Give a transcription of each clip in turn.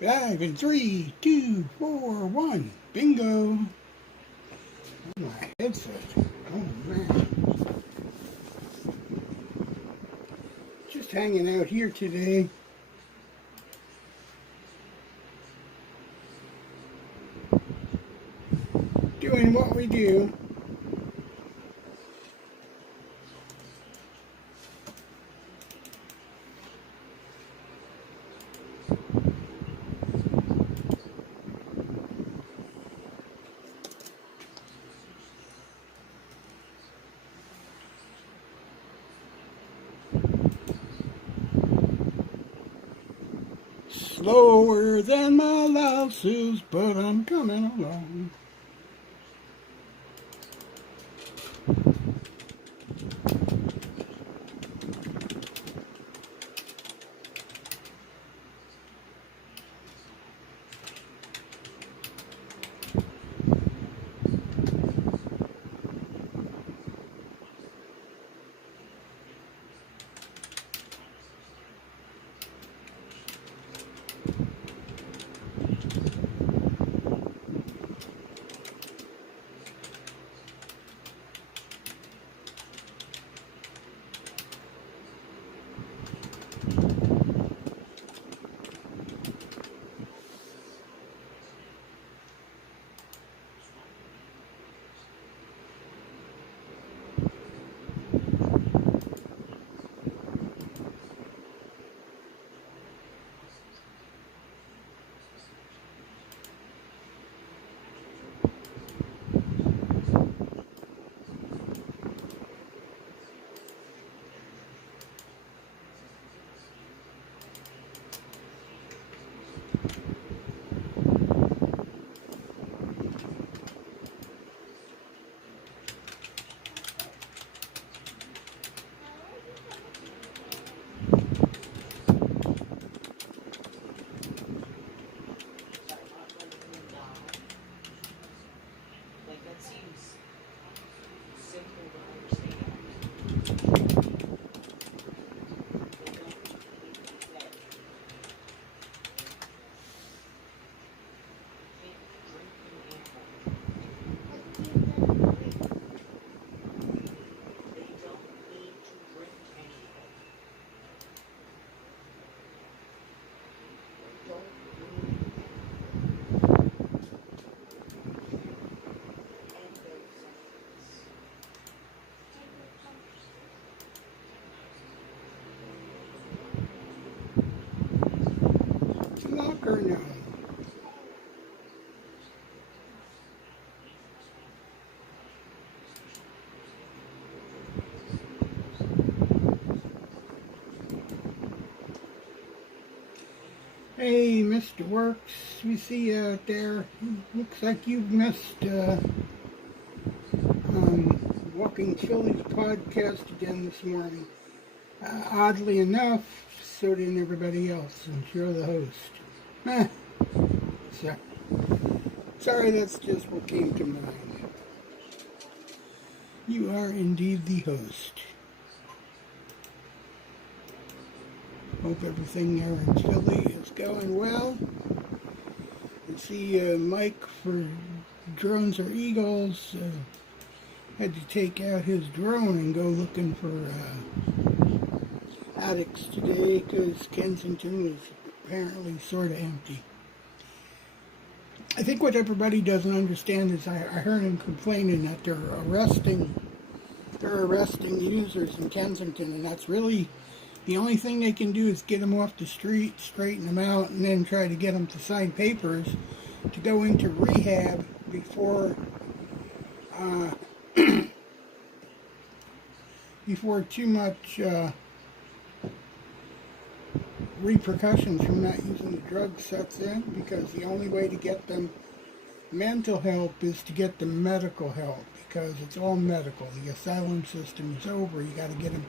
Live in 3, 2, 4, 1. Bingo. Oh, my headset. Oh, man. Just hanging out here today. Doing what we do. Slower than my louses, but I'm coming along. Locker now. Hey, Mr. Works, we see you out there. Looks like you've missed Walking Chili's podcast again this morning. Oddly enough, so did everybody else, and you're the host. So, sorry, that's just what came to mind. You are indeed the host. Hope everything there in Philly is going well. I see Mike for Drones or Eagles had to take out his drone and go looking for addicts today because Kensington was apparently sort of empty. I think what everybody doesn't understand is I heard him complaining that they're arresting users in Kensington, and that's really the only thing they can do is get them off the street, straighten them out, and then try to get them to sign papers to go into rehab before before too much repercussions from not using the drug sets in, because the only way to get them mental help is to get them medical help, because it's all medical. The asylum system is over. You got to get them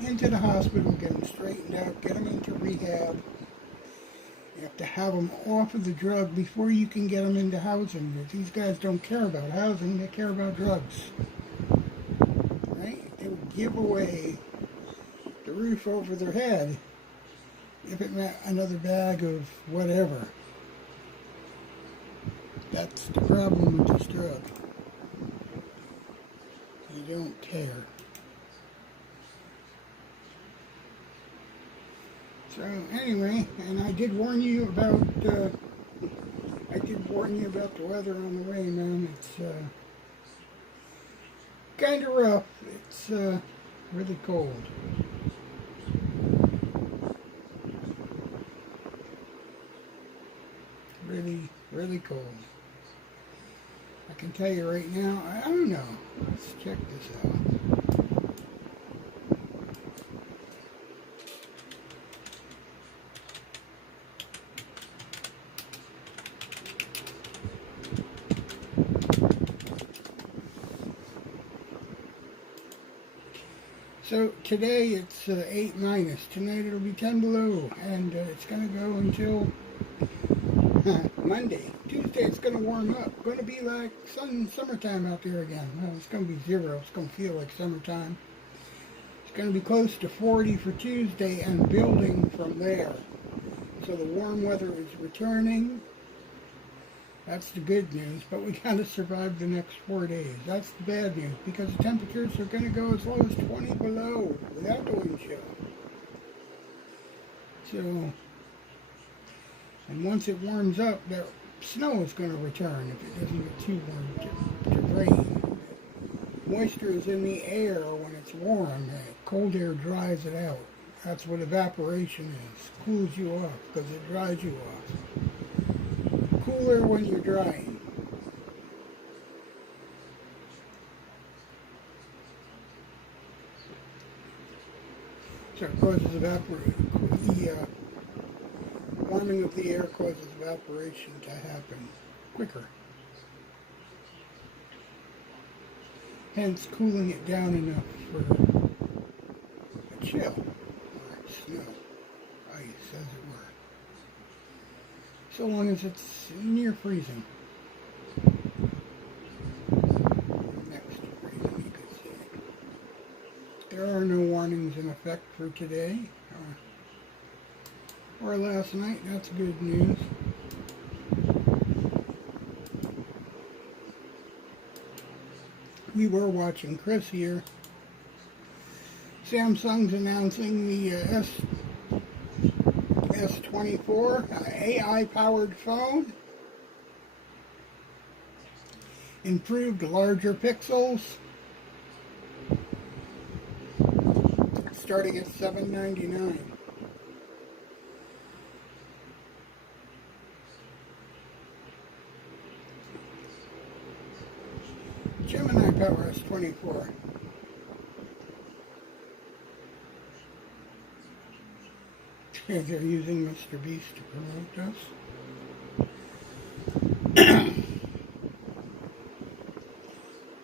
into the hospital, get them straightened out, get them into rehab. You have to have them off of the drug before you can get them into housing. If these guys don't care about housing, they care about drugs. Right? They would give away the roof over their head if it meant another bag of whatever. That's the problem with this drug. You don't tear. So anyway, and I did warn you about the weather on the way, man. It's kind of rough. It's really cold. Really, really cold. I can tell you right now, I don't know. Let's check this out. So today it's 8 minus. Tonight it'll be 10 below, and it's going to go until Monday. Tuesday it's going to warm up. Going to be like summertime out there again. Well, it's going to be 0. It's going to feel like summertime. It's going to be close to 40 for Tuesday and building from there. So the warm weather is returning. That's the good news, but we got to survive the next 4 days. That's the bad news, because the temperatures are going to go as low as 20 below without the wind chill. So, and once it warms up, the snow is going to return if it doesn't get too warm to rain. Moisture is in the air when it's warm. Cold air dries it out. That's what evaporation is. Cools you off because it dries you off. Cooler when you're drying. So it causes evaporation. The warming of the air causes evaporation to happen quicker. Hence cooling it down enough for a chill or snow, ice as it were. So long as it's near freezing. Next to freezing, you could say. There are no warnings in effect for today or last night. That's good news. We were watching Chris here. Samsung's announcing the S24 AI-powered phone. Improved larger pixels. Starting at $799. Gemini Power S24. They're using Mr. Beast to promote us,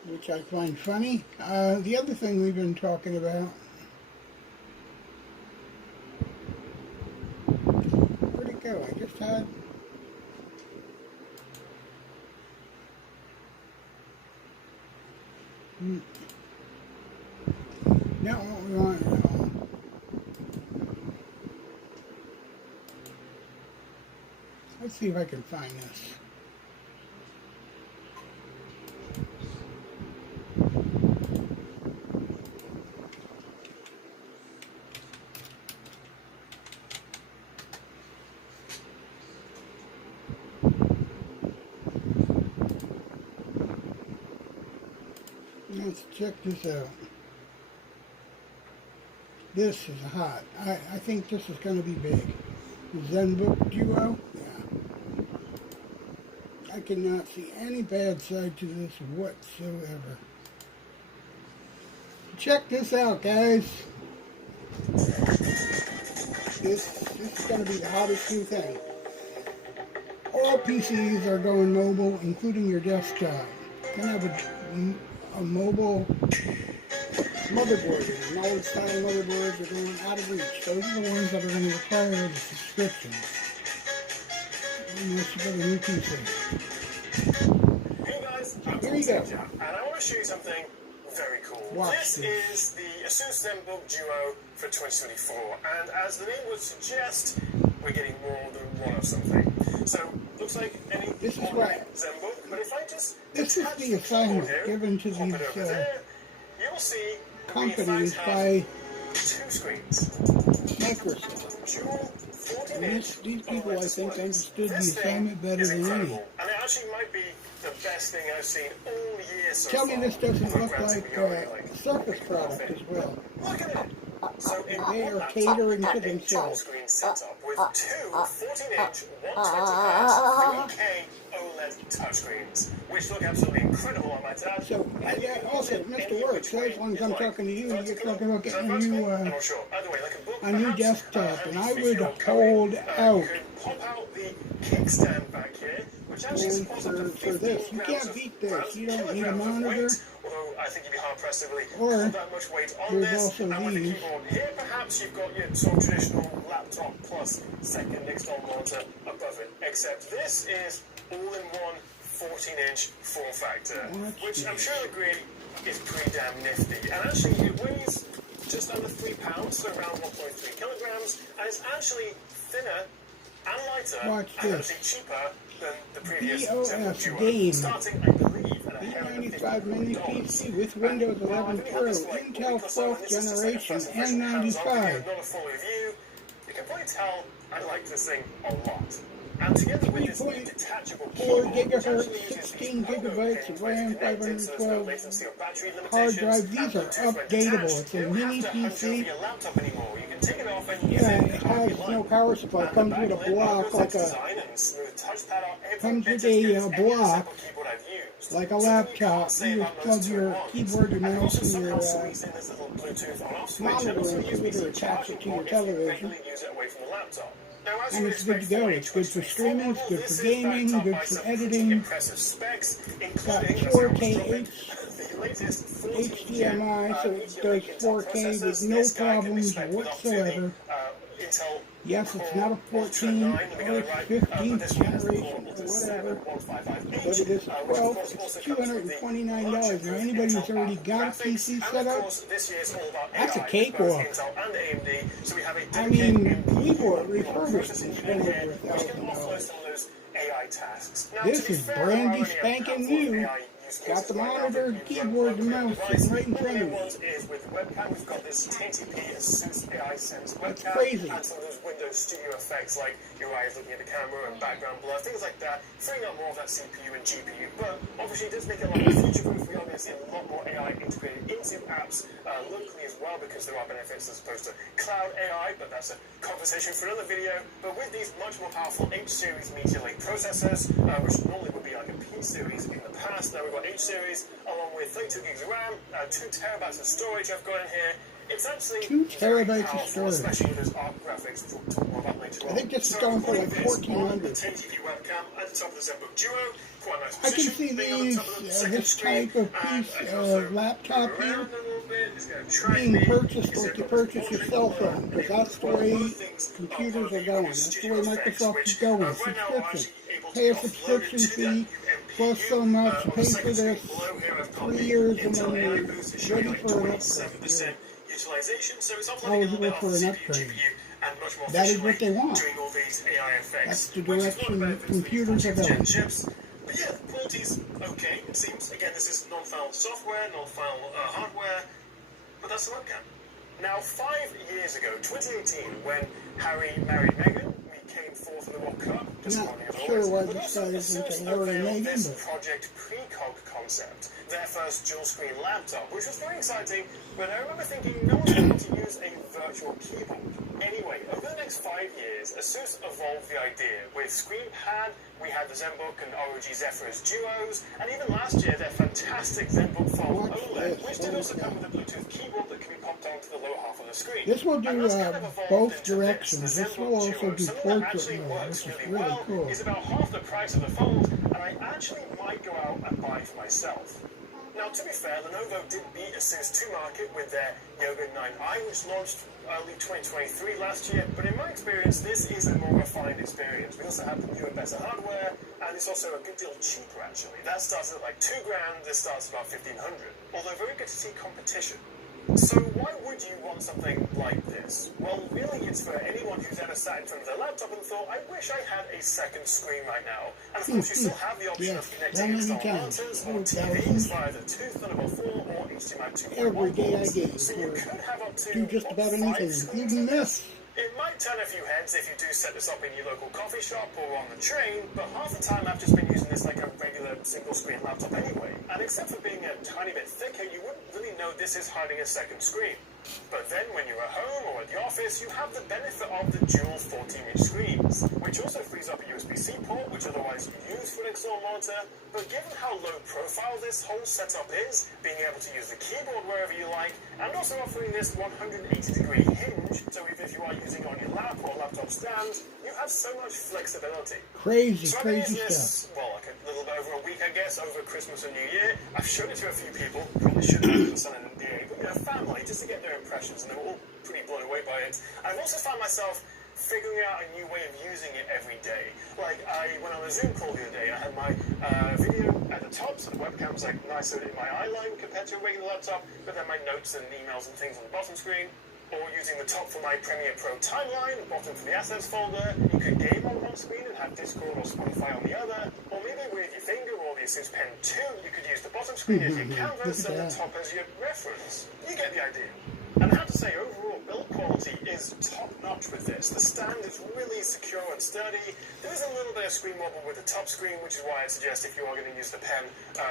which I find funny. The other thing we've been talking about, where'd it go? I just had not what we want at all. Let's see if I can find this. Let's check this out. This is hot. I think this is going to be big. The ZenBook Duo. I cannot see any bad side to this whatsoever. Check this out, guys. This is going to be the hottest new thing. All PCs are going mobile, including your desktop. You can have a mobile motherboard. And old style motherboards are going out of reach. Those are the ones that are going to require the subscriptions. Unless you got a new PC. Hey guys, Here you go. And I want to show you something very cool. This is the Asus ZenBook Duo for 2024, and as the name would suggest, we're getting more than one of something. So, looks like any This is on what. ZenBook, but if I just This is the assignment given to these you'll see companies by two screens. Microsoft. Dual 14 inch These people, I think, understood the This thing assignment better is than any. incredible, and it actually might be the best thing I've seen all year so Tell far. me this doesn't For look grabs like that we already like. a Surface product as well. Look at it! So in They are one catering laptop, to a dual themselves. screen setup with two 14-inch 120Hz 3K OLED touchscreens, which look absolutely incredible on my tab. So, And you can also, use it Mr. any Work, which so way as long as you I'm like. talking to you, you're Vertical, talking about getting a vertical, new, I'm not sure. Either way, like a book, a new perhaps, desktop, and I handy would for your hold coding. out. You can pop out the kickstand back here, which actually supports up to for 15 this. You grams can't of beat this. grams, You don't need a kilograms of monitor. weight, although I think you'd be hard pressed to really Or put that much weight on there's this. also And with the these. keyboard here, perhaps you've got your sort of traditional laptop plus second external monitor above it. Except this is all-in-one 14-inch form factor, which I'm sure you'll agree is pretty damn nifty. And actually, it weighs just under 3 pounds, so around 1.3 kilograms, and it's actually thinner and lighter Watch and this. actually cheaper than the previous BOS ZenBook Duo, game. starting, I believe, at B95 mini $150. PC with Windows 11 Pro, Intel 12th generation, and 95. Not a full review. You can probably tell I like this thing a lot. And together with this new detachable 4 keyboard, which gigahertz, actually uses 16 these pogo gigabytes pins of where RAM, it's connected, so there's no 512 latency or battery hard limitations, drive. These and are Bluetooth when updatable. detached. It's a You don't mini have to hunch over PC. your laptop anymore. You can take it off and use Yeah, it it however you has like. no power supply. It comes with a block, like a like a laptop. You just plug your keyboard, your mouse, and your monitor into it or attach it to your television. And it's good to go. It's good for streaming, it's good for gaming, good for editing. It's got 4K HDMI, so it does 4K with no problems whatsoever. Yes, it's not a 14th or 15th generation or whatever, but it is 12th. It's $229. Now, anybody who's already got a PC set up, that's a cakewalk. I mean, we bought refurbished and spent over $1,000. This is brandy spanking new. Got the monitor, keyboard, the mouse sitting right in front of me. We've got this 1080p Asus AI Sense webcam. That's crazy. And some of those Windows Studio effects like your eyes looking at the camera and background blur, things like that, freeing up more of that CPU and GPU. But obviously it does make it a lot more future-proof. We are going to see a lot more AI integrated into apps locally as well, because there are benefits as opposed to cloud AI, but that's a conversation for another video. But with these much more powerful H-series Meteor Lake processors, which normally would be like a P-series in the past, now we've got H-series along with 32 gigs of RAM, 2 terabytes of storage I've got in here. It's actually 2 terabytes of storage. Especially with those art graphics, which we'll talk more about later on. I think this is going for like $1,400. 1080p webcam at the top of the ZenBook Duo. Quite a nice I can position. see Being on the these, top of the second this screen, type of and piece I can also laptop move here around a little bit. It's going to track being me. purchased It's like you got purchase your the cell phone, because that's the way computers are going. That's the way Microsoft is going. Subscription. Pay a subscription fee, plus so much, pay for this 3 years, and then you're ready for an upgrade. Eligible for an upgrade. That is what they want. That's the direction computers are going. But yeah, the quality's okay, it seems. Again, this is non-file software, non-file hardware, but that's the webcam. Now, 5 years ago, 2018, when Harry married Meghan, we came forth in the World Cup. Not sure why this guy isn't a Harry and Meghan, this but Project Precog concept, their first dual-screen laptop, which was very exciting, but I remember thinking no one's going to use a virtual keyboard. Anyway, over the next 5 years, Asus evolved the idea. With ScreenPad, we had the ZenBook and ROG Zephyrus Duos, and even last year, their fantastic ZenBook Fold OLED, which did also come with a Bluetooth keyboard that can be popped onto the lower half of the screen. this will do both directions. The This will ZenBook also Duo. do Something that portrait actually mode, works which is really really well, cool. is about half the price of the Fold, and I actually might go out and buy it for myself. Now, to be fair, Lenovo did beat Asus to market with their Yoga 9i, which launched early 2023 last year, but in my experience, this is a more refined experience. We also have the newer, better hardware, and it's also a good deal cheaper, actually. That starts at like $2,000, this starts at about $1,500. Although very good to see competition. So why would you want something like this? Well, really, it's for anyone who's ever sat in front of their laptop and thought, I wish I had a second screen right now. And of course, you still have the option of connecting external monitors or TVs via the Thunderbolt 4 or HDMI 2.1 Every day I ports. gave So you could have up to do just about anything, including this. It might turn a few heads if you do set this up in your local coffee shop or on the train, but half the time I've just been using this like a regular single-screen laptop anyway. And except for being a tiny bit thicker, you wouldn't really know this is hiding a second screen. But then when you're at home or at the office, you have the benefit of the dual 14-inch screens, which also frees up a USB-C port, which otherwise you use for an external monitor. But given how low profile this whole setup is, being able to use the keyboard wherever you like, and also offering this 180-degree hinge, so even if you are using it on your lap or laptop stand, you have so much flexibility. Crazy So stuff. this, well, like a little bit over a week, I guess, over Christmas and New Year. I've shown it to a few people, probably shouldn't have the son and the DA, but family, just to get their impressions, and they were all pretty blown away by it. I've also found myself figuring out a new way of using it every day. Like, I went on a Zoom call the other day, and I had my video at the top, so the webcam's like nicer in my eye line compared to a regular laptop, but then my notes and emails and things on the bottom screen. Or using the top for my Premiere Pro timeline, the bottom for the assets folder. You could game on one screen and have Discord or Spotify on the other. Or maybe with your finger or the Asus Pen 2, you could use the bottom screen as your canvas and the top as your reference. You get the idea. And I have to say, overall, build quality is top-notch with this. The stand is really secure and sturdy. There is a little bit of screen wobble with the top screen, which is why I suggest if you are going to use the pen,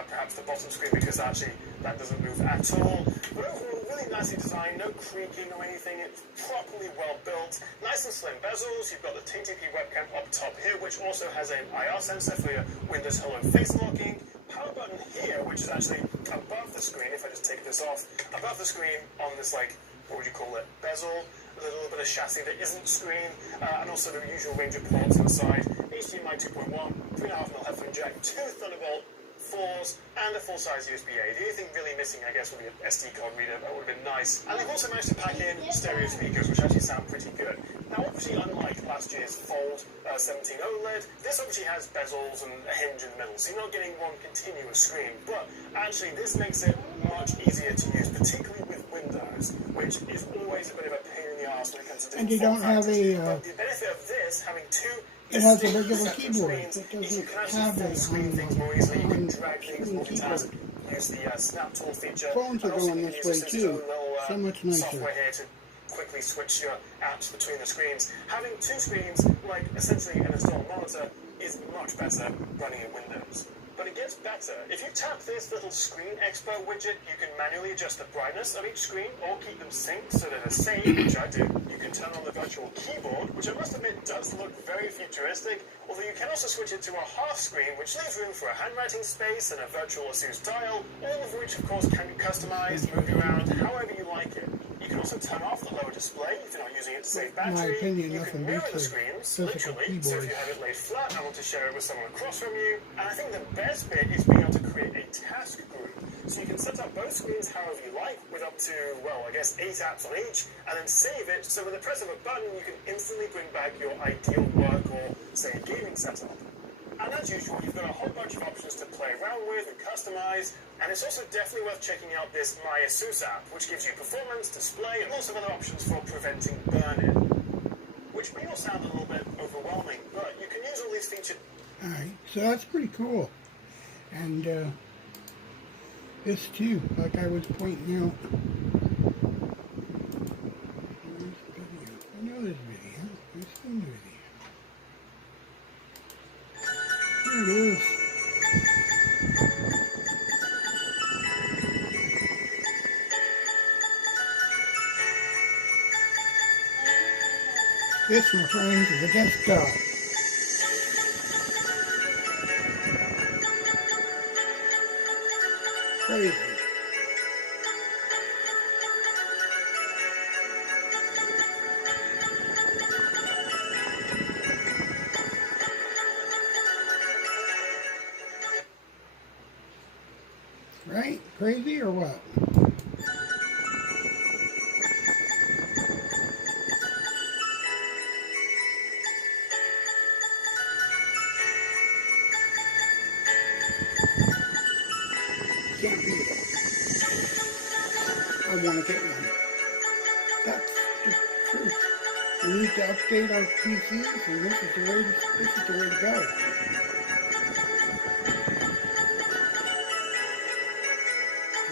perhaps the bottom screen, because actually that doesn't move at all. But overall, really nicely designed, no creaking or anything. It's properly well built. Nice and slim bezels. You've got the 1080p webcam up top here, which also has an IR sensor for your Windows Hello face locking. Power button here, which is actually above the screen, if I just take this off, above the screen on this, like, what would you call it, bezel, with a little bit of chassis that isn't screen, and also the usual range of ports on the side, HDMI 2.1, 3.5mm headphone jack, 2 Thunderbolt 4s, and a full-size USB-A. The only thing really missing, I guess, would be an SD card reader. That would have been nice. And they've also managed to pack in stereo speakers, which actually sound pretty good. Now, obviously, unlike last year's Fold 17 OLED, this obviously has bezels and a hinge in the middle, so you're not getting one continuous screen. But actually, this makes it much easier to use, particularly with Windows, which is always a bit of a pain in the arse when it comes to different And you don't have a... But the benefit of this, having two... It has a regular keyboard. It You doesn't can actually have full a screen things more easily. You can drag things, multitask, use the snap tool feature. Phones are and also going you this can use way this too. little So much nicer. software here to quickly switch your apps between the screens. Having two screens, like essentially an external monitor, is much better running in Windows. But it gets better. If you tap this little Screen Expert widget, you can manually adjust the brightness of each screen or keep them synced so that they're saved, which I do. You can turn on the virtual keyboard, which I must admit does look very futuristic, although you can also switch it to a half screen, which leaves room for a handwriting space and a virtual Asus dial, all of which, of course, can be customized, moved around however you like it. You can also turn off the lower display if you're not using it to save battery. In my opinion, you nothing can mirror beats the a screens, physical literally, so if keyboard. you have it laid flat and want to share it with someone across from you. And I think the best bit is being able to create a task group. So you can set up both screens however you like, with up to, well, I guess 8 apps on each, and then save it, so with the press of a button, you can instantly bring back your ideal work or, say, gaming setup. And as usual, you've got a whole bunch of options to play around with and customize, and it's also definitely worth checking out this My Asus app, which gives you performance, display, and lots of other options for preventing burn-in, which may all sound a little bit overwhelming, but you can use all these features. Alright, so that's pretty cool. And this too, like I was pointing out. Where's the video? I know this video. I've seen the video. Here it is. This, my friends, is a desktop. Crazy. Right? Crazy or what? Can't beat it. I want to get one. to update our PCs, and this is the way to go.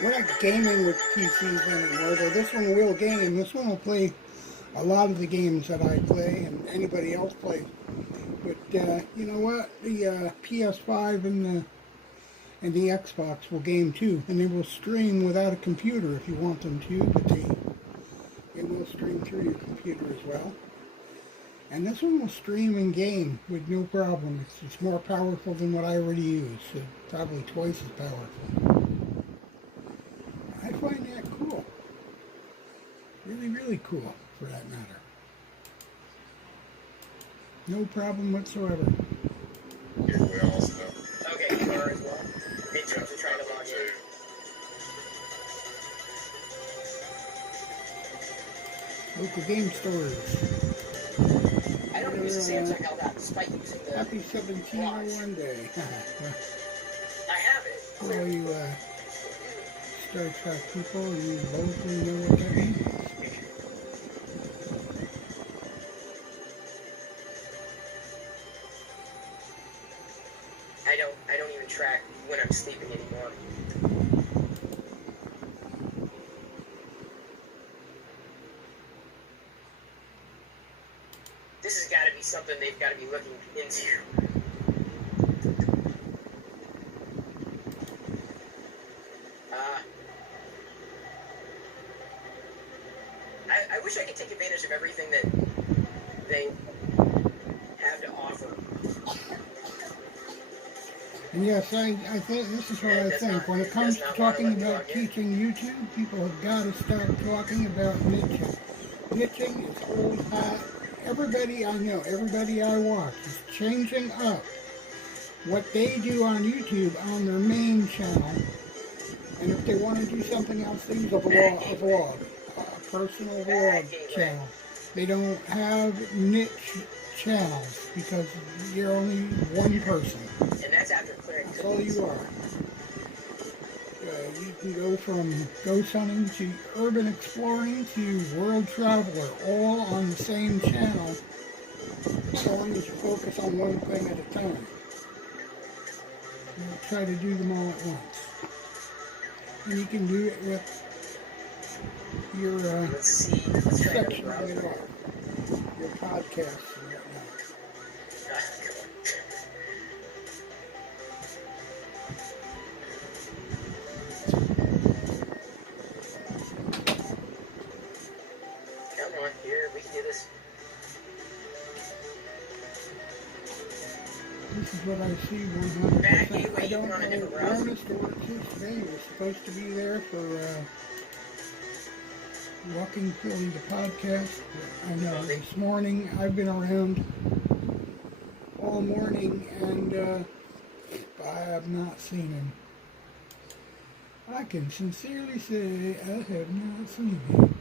We're not gaming with PCs anymore, though this one will game. This one will play a lot of the games that I play and anybody else plays. But you know what? The PS5 and the Xbox will game too, and they will stream without a computer if you want them to, but they will stream through your computer as well. And this one will stream and game with no problem. It's more powerful than what I already use, so probably twice as powerful. I find that cool. Really, really cool, for that matter. No problem whatsoever. Yeah, we also know. Okay, car as well. Midterms are trying to log in. Local game stores. I don't use the Samsung LDAP despite using the... Happy 1701 day. I have it. All you Star Trek people, you both know what that means. I don't even track when I'm sleeping anymore. This has got to be something they've got to be looking into. I wish I could take advantage of everything that they have to offer. And yes, I think this is what I think. When it comes to talking about teaching YouTube, people have got to stop talking about niching. Niching is old hat. Everybody I know, everybody I watch is changing up what they do on YouTube on their main channel. And if they want to do something else, they use a vlog, a personal vlog channel. They don't have niche channels because you're only one person. And that's after clearing. That's all you are. You can go from ghost hunting to urban exploring to world traveler, all on the same channel, as long as you focus on one thing at a time. You try to do them all at once. And you can do it with your section of it all, your podcasts and whatnot. Come on, here, we can do this. This is what I see 100%. I don't know where Mr. Works is today. He was supposed to be there for Walking Philly, the podcast. I know this morning I've been around all morning and I have not seen him. I can sincerely say I have not seen him.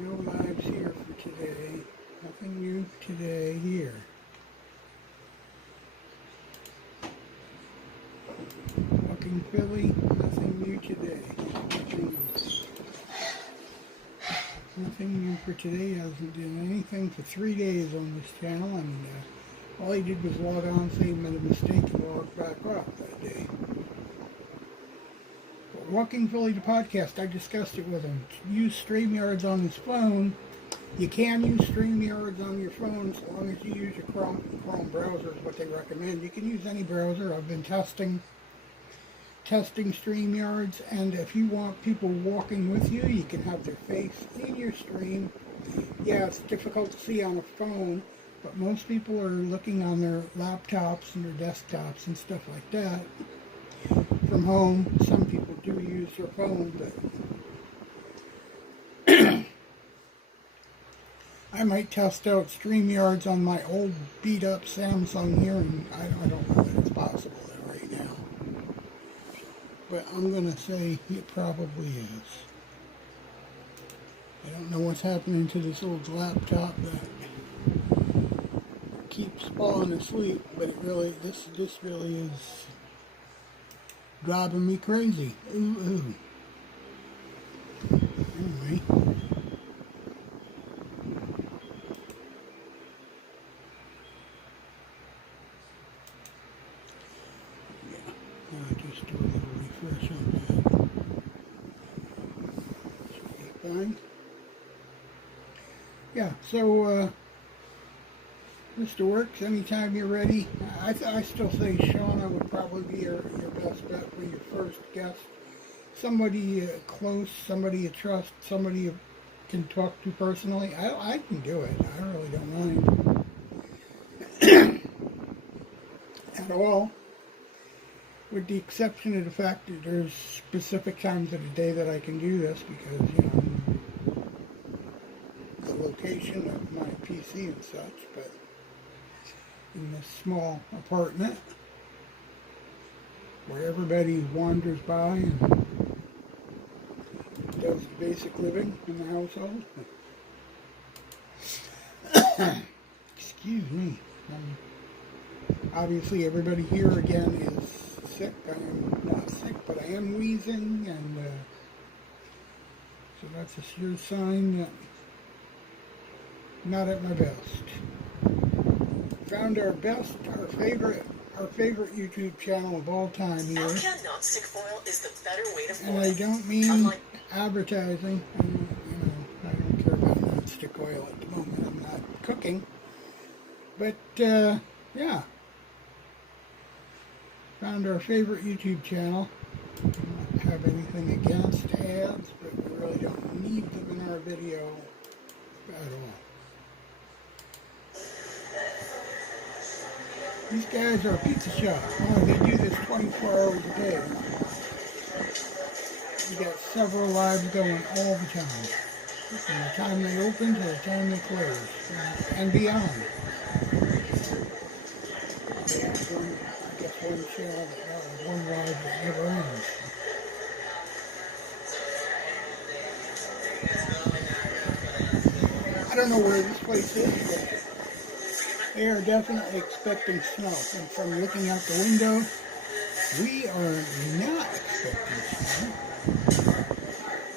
No lives here for today. Nothing new today here. Walking Philly, nothing new today. Nothing new for today. Hasn't done anything for 3 days on this channel, and all he did was log on, say he made a mistake, and log back off that day. But Walking Philly, the podcast, I discussed it with him. Use StreamYards on his phone. You can use StreamYards on your phone as long as you use your Chrome browser is what they recommend. You can use any browser. I've been testing StreamYards, and if you want people walking with you, you can have their face in your stream. Yeah, it's difficult to see on a phone, but most people are looking on their laptops and their desktops and stuff like that from home. Some people do use their phone, but I might test out StreamYards on my old beat-up Samsung here, and I don't know that it's possible there right now. But I'm going to say it probably is. I don't know what's happening to this old laptop that keeps falling asleep, but it really, this really is driving me crazy. Ooh. Anyway. do a little refresh on that. Should be fine. Yeah, so Mr. Works, anytime you're ready. I still say Shauna would probably be your best bet for your first guest. Somebody close, somebody you trust, somebody you can talk to personally. I can do it. I really don't mind at all, with the exception of the fact that there's specific times of the day that I can do this because, you know, the location of my PC and such, but in this small apartment where everybody wanders by and does the basic living in the household. Excuse me. Obviously everybody here again is sick. I am not sick, but I am wheezing, and so that's a sure sign that I'm not at my best. Found our favorite YouTube channel of all time here. Non-stick foil is the better way to foil. And I don't mean advertising. I don't care about non-stick oil at the moment. I'm not cooking. But, yeah. Found our favorite YouTube channel. I don't have anything against ads, but we really don't need them in our video at all. These guys are a pizza shop. Oh, they do this 24 hours a day. You got several lives going all the time. From the time they open to the time they close. And beyond. They have one channel that has one live that never ends. I don't know where this place is, but they are definitely expecting snow. And from looking out the window, we are not expecting snow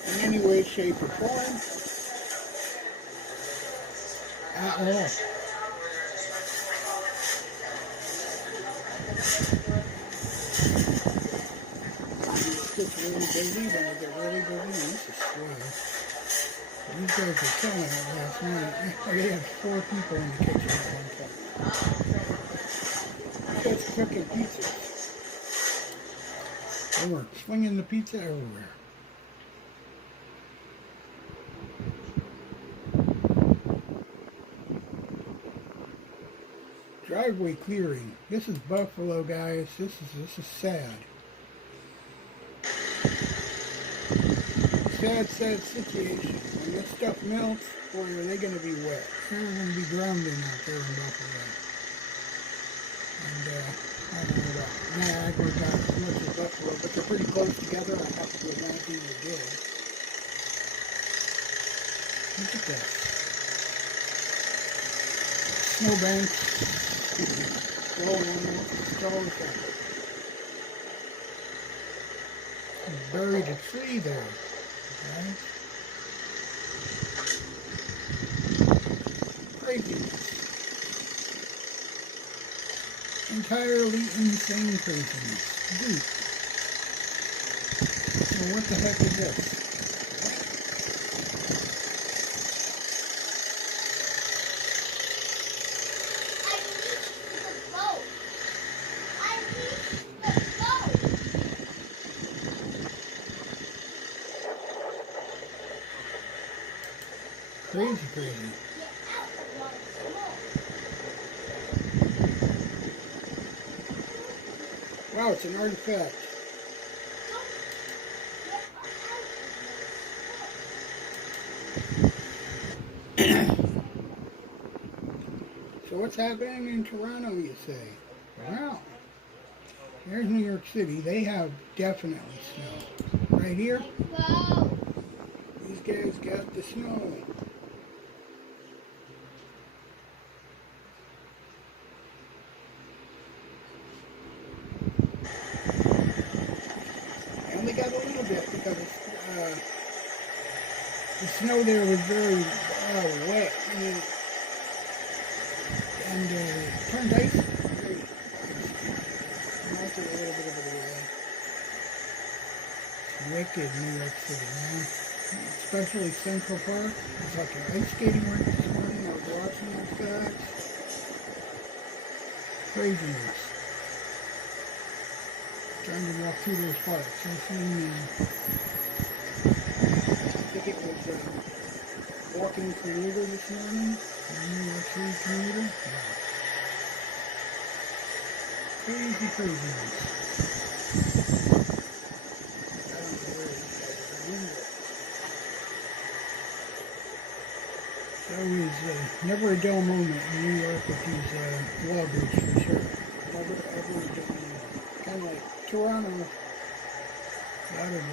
in any way, shape, or form at all. It gets really busy, then we get really busy, and this is slow. These guys were killing it last night. They had 4 people in the kitchen at one time. These guys are cooking pizzas. They were slinging the pizza everywhere. Driveway clearing. This is Buffalo, guys. This is sad. Sad situation. When this stuff melts, boy, are they going to be wet. They're going to be drowning out there in Buffalo. And, I don't know about Niagara, not as much as Buffalo, but they're pretty close together. I have to imagine they did. Look at that. Snowbanks. Blowing on the buried a tree there. Okay. Craziness. Entirely insane craziness. Dude. So what the heck is this? Crazy. Wow, it's an artifact. So what's happening in Toronto, you say? Well, here's New York City. They have definitely snow. Right here, these guys got the snow. Got a little bit because the snow there was very wet and turned ice. Melted a little bit of it away. kid in New York City, man. Especially Central Park. It's like an ice skating rink this morning. I was watching those guys. Craziness. Trying to walk through those parks. I think it was walking commuter this morning. New York City commuter. Yeah. Crazy craziness. I don't know where it's at. Always never a dull moment in New York with these vloggers for sure. Never ever a dull moment. Kind of like Toronto. A lot of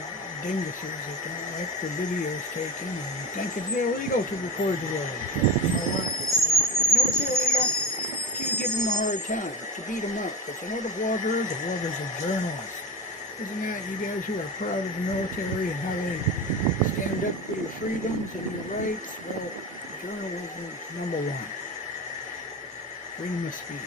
dinguses that don't like the videos taken and think it's illegal to record the road. You know what? You know what's illegal? To give them a hard time, to beat them up. But you know the vlogger's a journalist. Isn't that you guys who are proud of the military and how they stand up for your freedoms and your rights? Well, journalism is number one. Freedom of speech.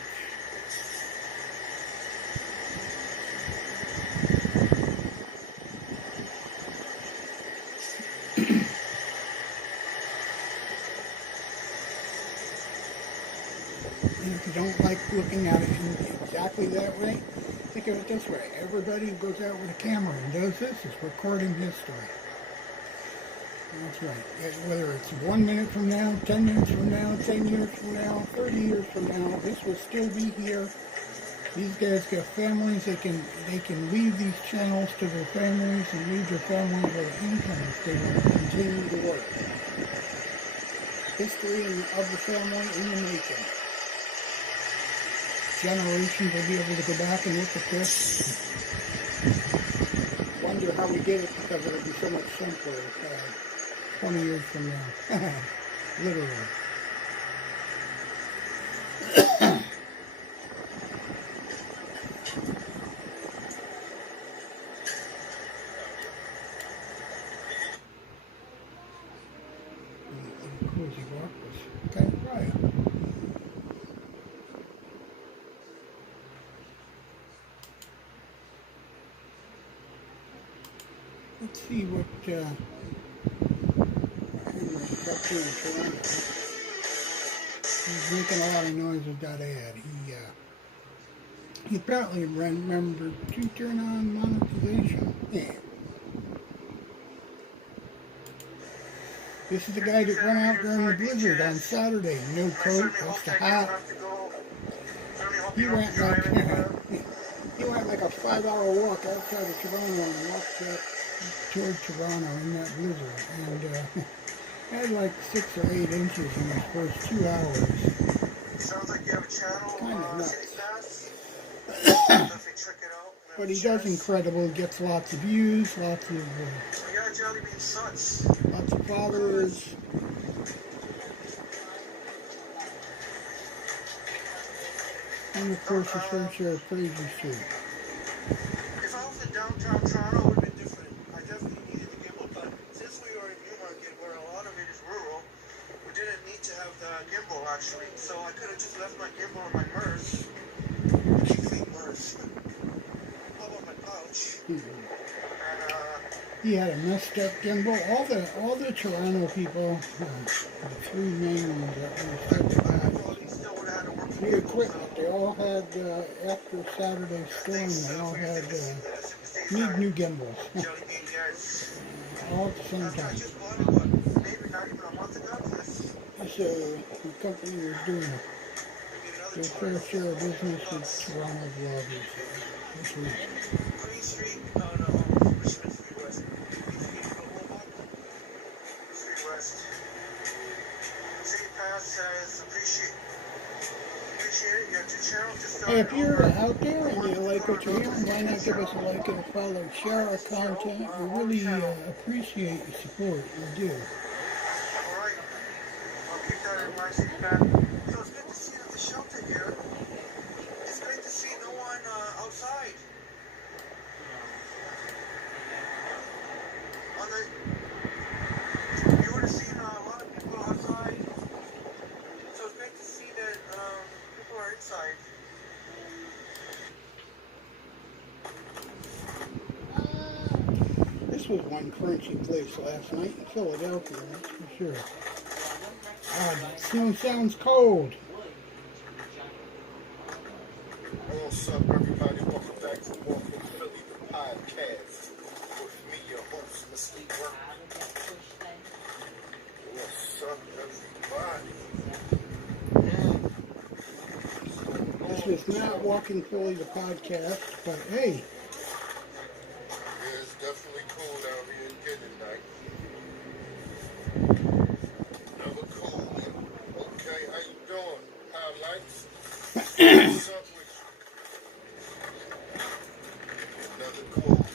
And if you don't like looking at it in exactly that way, think of it this way. Everybody who goes out with a camera and does this is recording history. That's right. Whether it's 1 minute from now, 10 minutes from now, 10 years from now, 30 years from now, this will still be here. These guys got families. They can leave these channels to their families and leave their families with an income if they want to continue to work. History of the family in the making. Generations will be able to go back and look at this. Wonder how we did it because it'll be so much simpler 20 years from now. Literally. Cozy walk was kind of right. Let's see what Henry's up to in Toronto. He's making a lot of noise with that ad. He apparently remembered to turn on monetization. Yeah. This is the guy that went out during the blizzard on Saturday. No coat, just a hat. He went like a 5-hour walk outside of Toronto and walked toward Toronto in that blizzard. And had like 6 or 8 inches in his first 2 hours. Sounds like you have a channel. Kind of nuts. Definitely check it out. But he does incredible. He gets lots of views, lots of Jelly bean sucks. lots of followers. And of course his fair share of praises too. If I was in downtown Toronto, it would have been different. I definitely needed the gimbal, but since we are in Newmarket, where a lot of it is rural, we didn't need to have the gimbal actually. So I could have just left my gimbal on my purse. Complete purse. How about my pouch? And He had a messed up gimbal. All the Toronto people, the 3 main ones that were affected by new equipment. They all had after Saturday's storm. They all had new gimbals. All at the same time. So the company was doing their fair share of business with Toronto vloggers this week. Queen Street, no, Richmond Street West. Street West. City Pass says appreciate it. You got 2 channels. Just Hey, if you're out there and you like what you're hearing, why not give us a like and a follow, share our content. We really appreciate your support. We do. Alright. I'll keep that in mind, City Pass. So it's good to see that the shelter here. It's great to see no one outside. You would have seen a lot of people outside. So it's great to see that people are inside. This This was one crunchy place last night in Philadelphia, that's for sure. The snow sounds cold. What's up, everybody? Welcome back to Walking Philly, the podcast. With me, your host, Mr. Workman. What's up, everybody? This was not Walking Philly, the podcast, but hey. Yeah, it's definitely cold out here again tonight. Another cold one. Okay, how you doing? Highlights? What's up with you? Another cold one.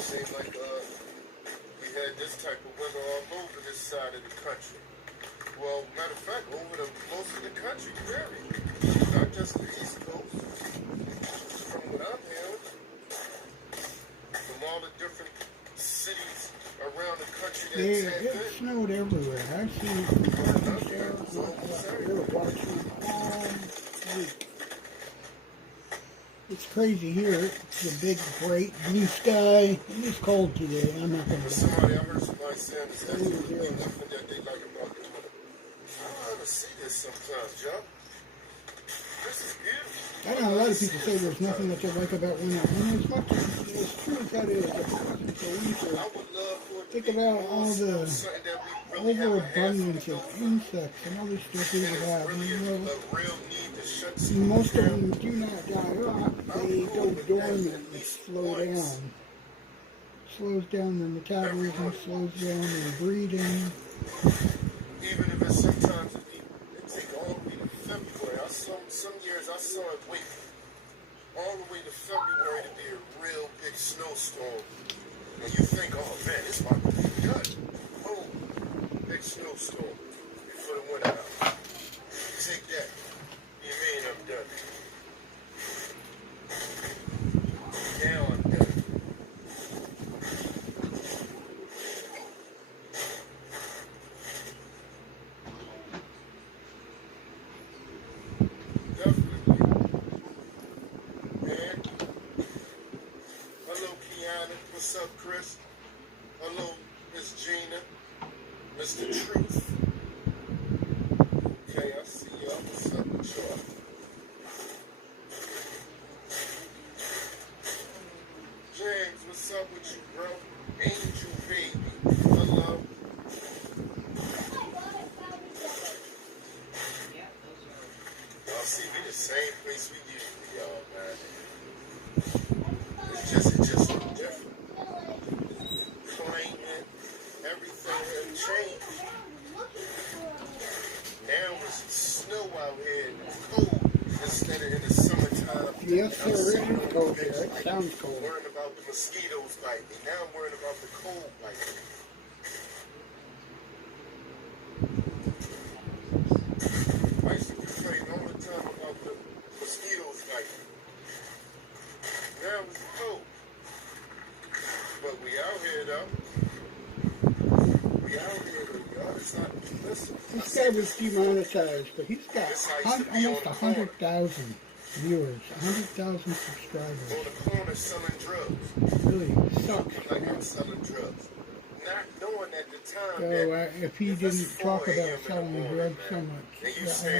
Seems like we had this type of weather all over this side of the country. Well, matter of fact, over the most of the country, really. Not just the East Coast. From what I'm hearing, from all the different cities around the country that Yeah, it snowed everywhere. I've seen it from Arkansas. We were watching it all week. It's crazy here. It's a big, bright blue sky. It is cold today. I'm not going to lie. I heard somebody saying this actually would be nothing that they like about the weather. I don't ever see this sometimes, Joe. This is beautiful. I know a lot of people say there's nothing that you like about winter. And as much as true as that is, it's winter. I would love for it to Think be about all the something that we really have a overabundance of insects and other stuff we would have. really And, a real need to shut most of down. them do not die off. They go dormant and slow down. Slows down their metabolism, slows down their breeding. Even if it's sometimes it take all the way to February. Some years I saw it wait all the way to February to be a real big snowstorm. And you think, oh man, it's about to be done. Oh, big snowstorm before the winter out. Take that. You mean I'm done? Now I'm done. Definitely. Man. Hello, Kiana. What's up, Chris? Hello, Miss Gina. Mr. Truth. Okay, I see y'all. What's up with y'all? James, what's up with you, bro? Angel baby. Hello. Y'all see, we the same place we usually are, man. It's just look different. Climate, everything has changed. Now it's snow out here and it's cold instead of in the summertime. Yes, sir, it is cold here. It Like, sounds cold. worrying about the mosquitoes biting. Now I'm worrying about the cold biting. I used to complain all the time about the mosquitoes biting. Now it's cold. But we out here though. We out here though, y'all. It's not, listen. This guy was demonetized, but he's got almost 100,000 viewers, 100,000 subscribers. On the corner selling drugs. Really sucks. Like I'm selling drugs. Not knowing at the time So that if he didn't talk about selling drugs so much, I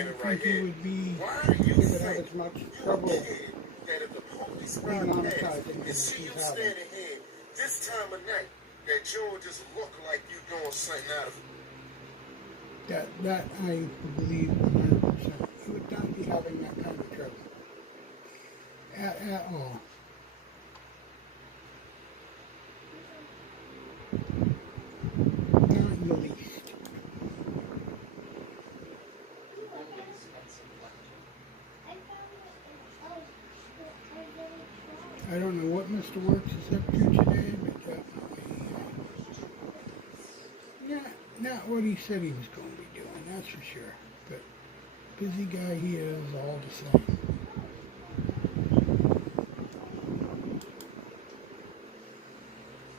don't think he would be giving out as much trouble that if the police ride past demonetizing and as see you he's having. standing here this time of night, that you'll just look like you doing something out of it. That I believe 100%. He would not be having that kind of trouble. At all. Not in the least. I don't know what Mr. Works is up to today, but not what he said he was going to be doing, that's for sure. But busy guy he is, all the same.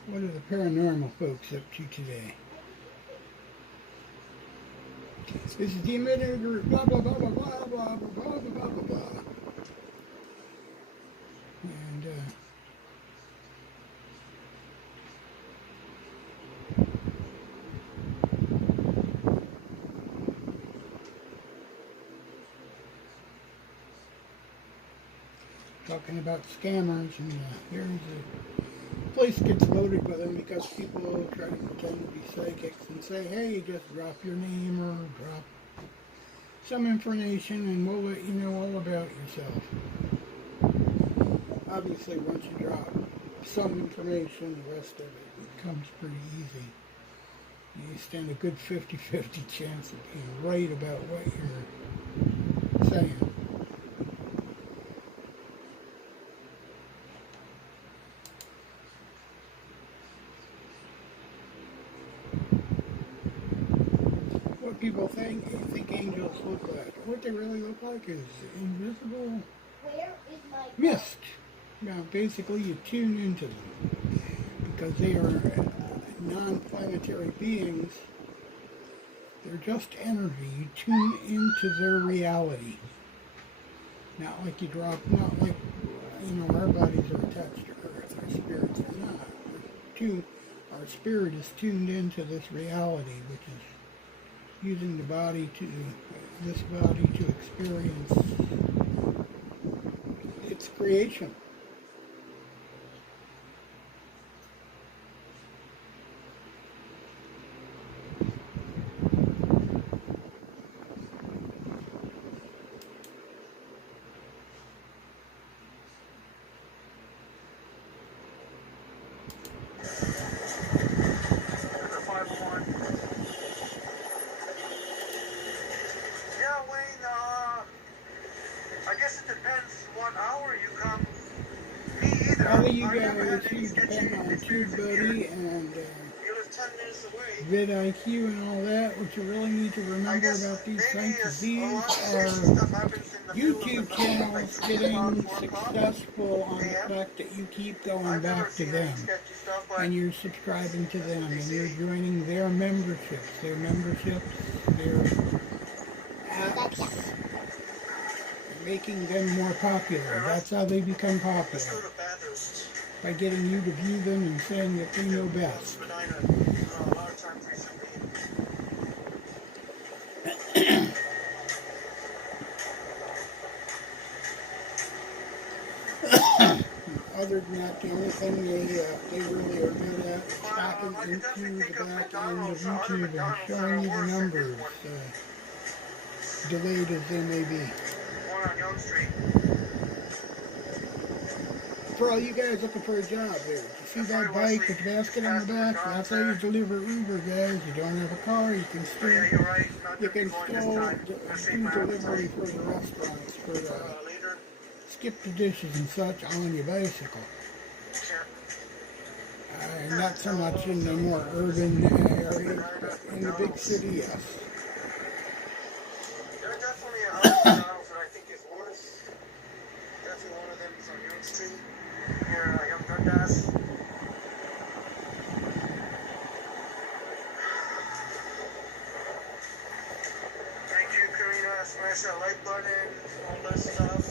What are the paranormal folks up to today? This is the emitter group, blah, blah, blah, blah, blah, blah, blah, blah, blah, blah, blah. And, talking about scammers, and here's a place gets loaded with them because people try to pretend to be psychics and say, hey, just drop your name or drop some information and we'll let you know all about yourself. Obviously, once you drop some information, the rest of it becomes pretty easy. You stand a good 50-50 chance of being right about what you're saying. What people think angels look like. What they really look like is invisible mist. Now, basically, you tune into them because they are non-planetary beings. They're just energy. You tune into their reality. Not like you drop, not like, our bodies are attached to Earth. Our spirits are not. Our spirit is tuned into this reality, which is using this body to experience its creation. All of you guys who depend on TubeBuddy and vidIQ and all that, what you really need to remember about these sites is these are YouTube channels getting successful on the fact that you keep going back to them and you're subscribing to them and you're joining their memberships, their apps, making them more popular. That's how they become popular. By getting you to view them and saying that they know best. Other than that, the only thing they really are good at is hacking into the back end of YouTube and showing you the numbers, delayed as they may be. For all you guys looking for a job there, you see that bike with the basket on the back? That's how you deliver Uber, guys. You don't have a car, you can still do delivery for the restaurants, for skip the dishes and such on your bicycle. Not so much in the more urban areas, but in the big city, yes. There are definitely other jobs that I think is worse. Definitely one of them is on Young Street. Here, Young Dundas. Thank you, Karina. Smash that like button, all that stuff.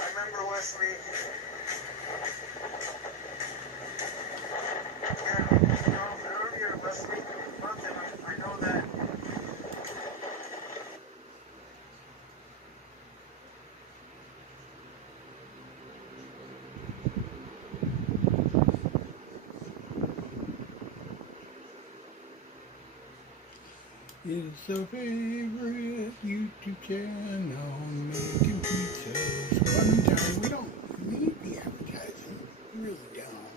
I remember Wesley. Earlier last week, I know that. It's a favorite YouTube channel making pizzas. One time we don't need the advertising. We really don't.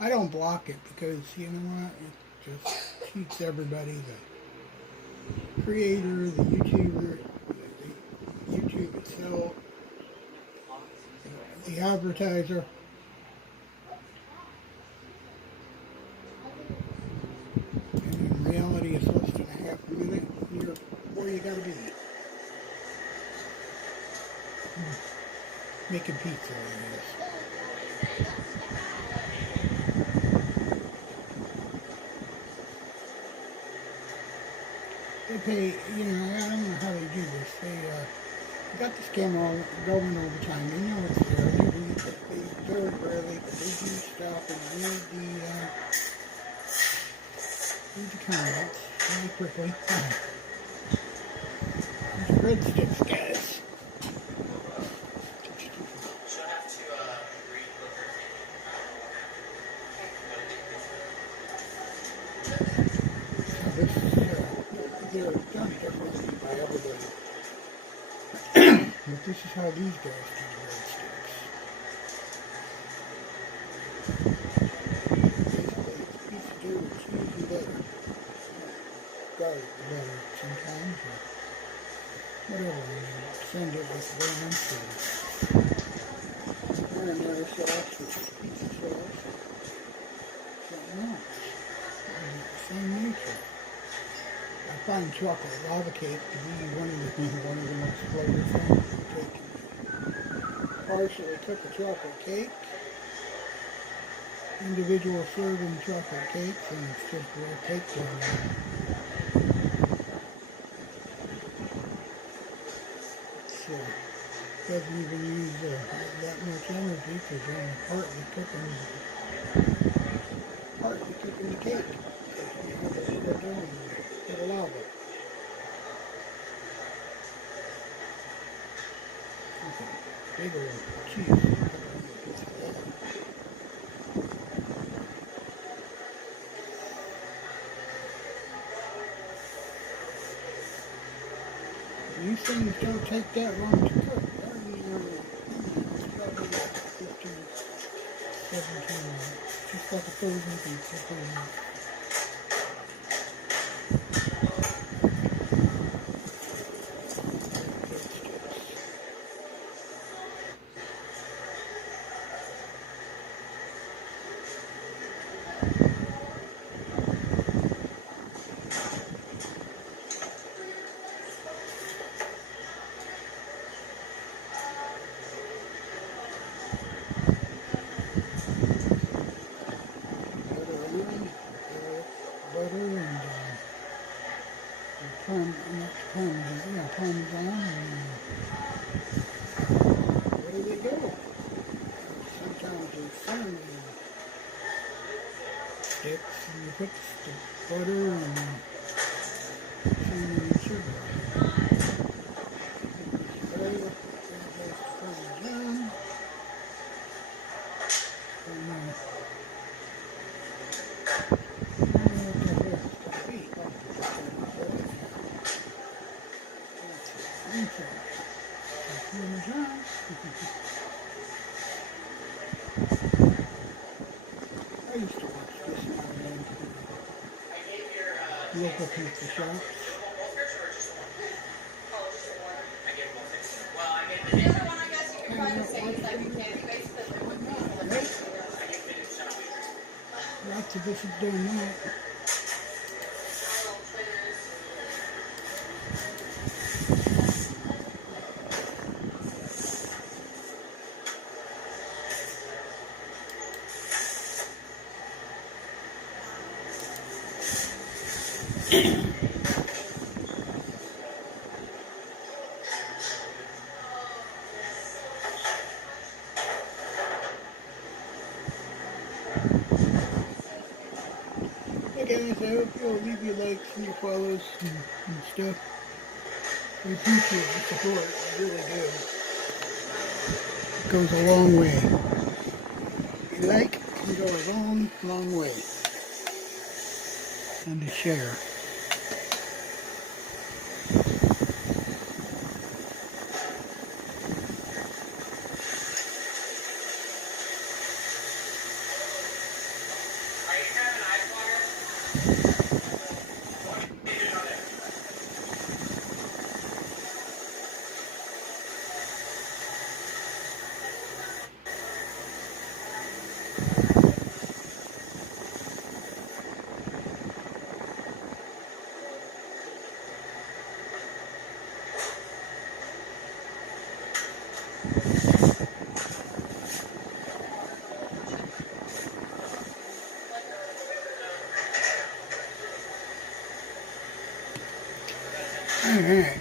I don't block it because you know what? It just cheats everybody. The creator, the YouTuber, the YouTube itself, the advertiser. And in reality, it's less than a half a minute. You're where you gotta be. Making pizza, I guess. They pay, I don't know how they do this. They got this camera all going all the time. They know it's there. They very rarely, but they do stop and read the comments really quickly. breadsticks, guys. She'll have to rebook her ticket. So this is, they're done differently by everybody. But this is how these guys do the breadsticks. Basically, it's a piece of dough with cheese and butter. Garlic butter sometimes, or whatever. And send it with lemon and marinara sauce, which is pizza sauce. Something else. And it's the same nature. I find chocolate lava cake to be one of the most flavorful things you take. Partially cook a chocolate cake, individual serving chocolate cakes, and it's just raw cake down there. So doesn't even use that much energy because you're only partly cooking the cake. You have a little dough in there, little lava. Okay, big old cheese. These things don't take that long to cook. It's probably like 15, 17 minutes. Just like a frozen pizza. Butter and Parmesan, and where do they go? Sometimes there's cinnamon sticks, and you put the butter and cinnamon and sugar on it. Butter, Parmesan, and I used to watch this now and then. Local pizza shops. Lots of us have done that. Hey guys, I hope you'll leave your likes and your follows and stuff. I appreciate the support, I really do. It goes a long way. If you like, it can go a long, long way. And to share. Alright.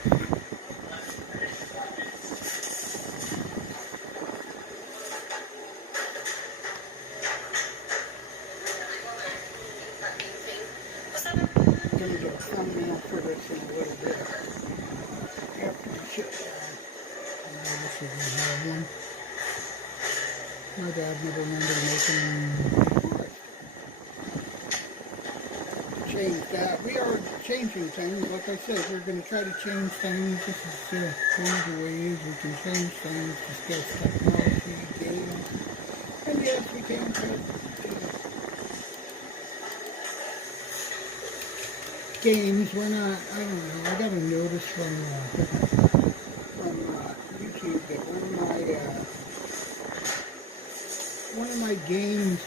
I'm going to do a thumbnail for this in a little bit. Yep. guess we didn't have one. My dad never remembered making. Change that. We are changing things. Like I said, we're going to try to change things. This is one of the ways we can change things, discuss technology, games, and yes, we can put games. We're not. I don't know. I got a notice from YouTube that one of my games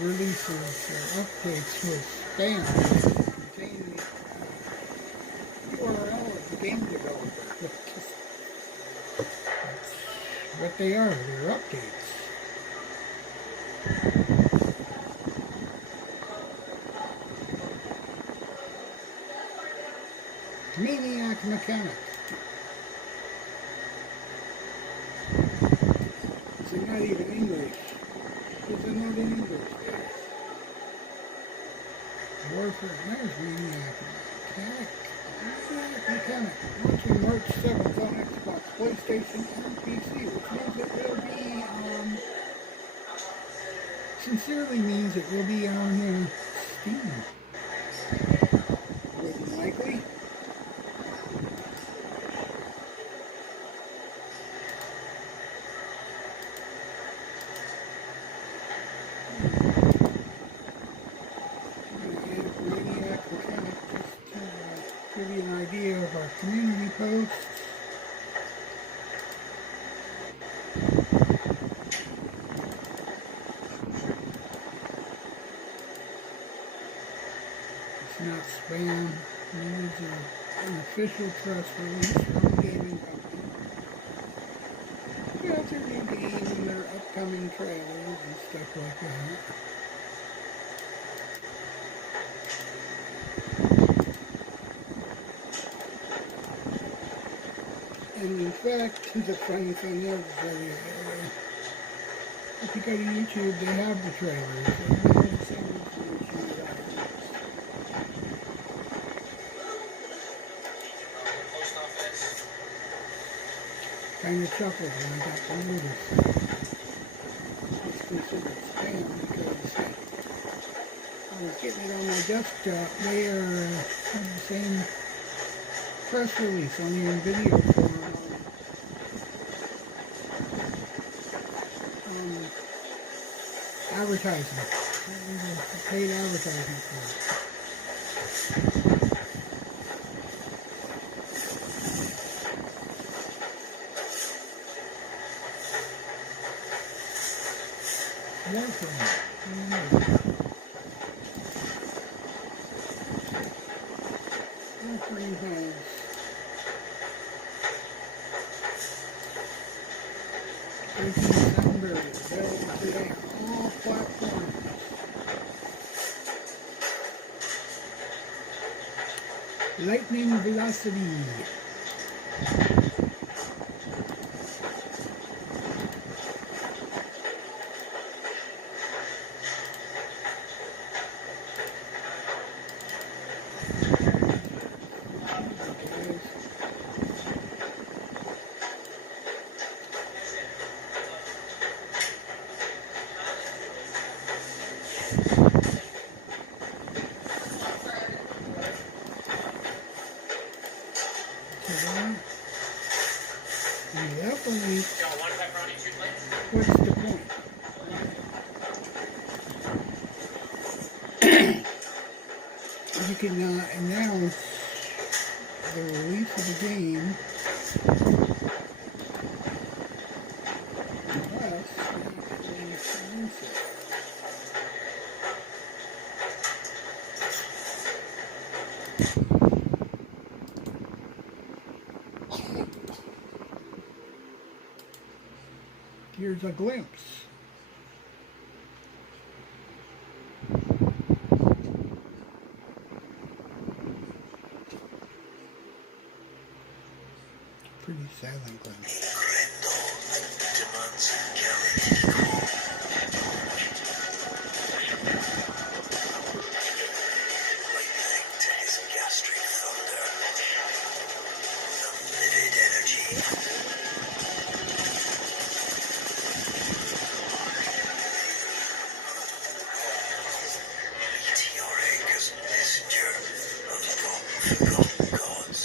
releases or updates was spam containing URL of the game developer. That's what they are. They're updates. Maniac Mechanic. Is it not even English? Is it not in English? Warfare. There's Maniac Mechanic. Maniac Mechanic. Launching March 7th on Xbox, PlayStation, and PC, which means it will be, sincerely means it will be on Steam. More than likely. Give you an idea of our community posts. It's not spam. It is an official press release from the gaming company. Yeah, it's their new game and their upcoming trailers and stuff like that. And in fact, the funny thing is that if you go to YouTube, they have the trailers. They have the same information that I have. Kind of chuckled when I got the notice. It's considered spam because I was getting it on my desktop. They have the same press release, only in video form. Advertising. Paid advertising for it. Warframe. Warframe has December, available today on all platforms. Lightning velocity. What's the point? You can announce the release of the game unless you announce it. Here's a glimpse. Pretty silent glimpse. Lightning to his gastric thunder. The vivid energy Meteoric as messenger of long-forgotten gods.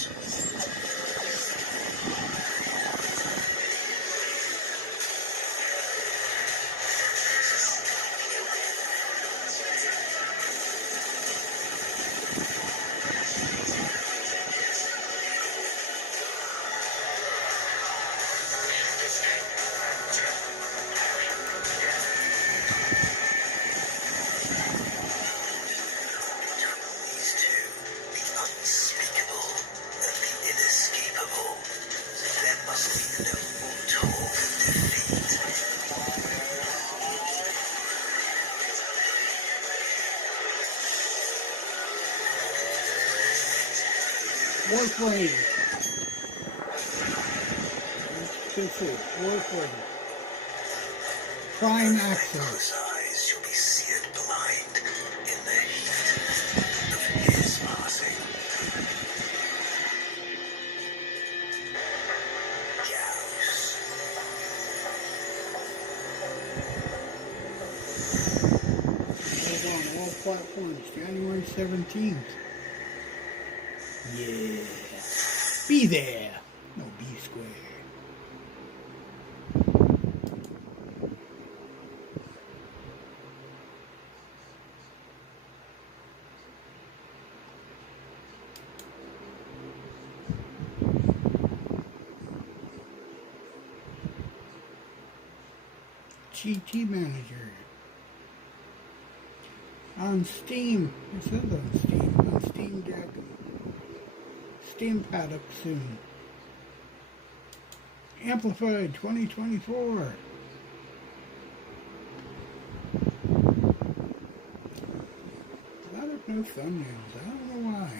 These two, the unspeakable and the inescapable. There must be no toll of defeat. Warplane. That's it. Warplane. Prime access. Those eyes shall be seared blind in the heat of his passing. Gauss. Hold on, all platforms, January 17th. Yeah. Be there. No, be square. GT Manager. On Steam. It says on Steam. On Steam Deck. Steam Paddock soon. Amplified 2024. A lot of no thumbnails. I don't know why.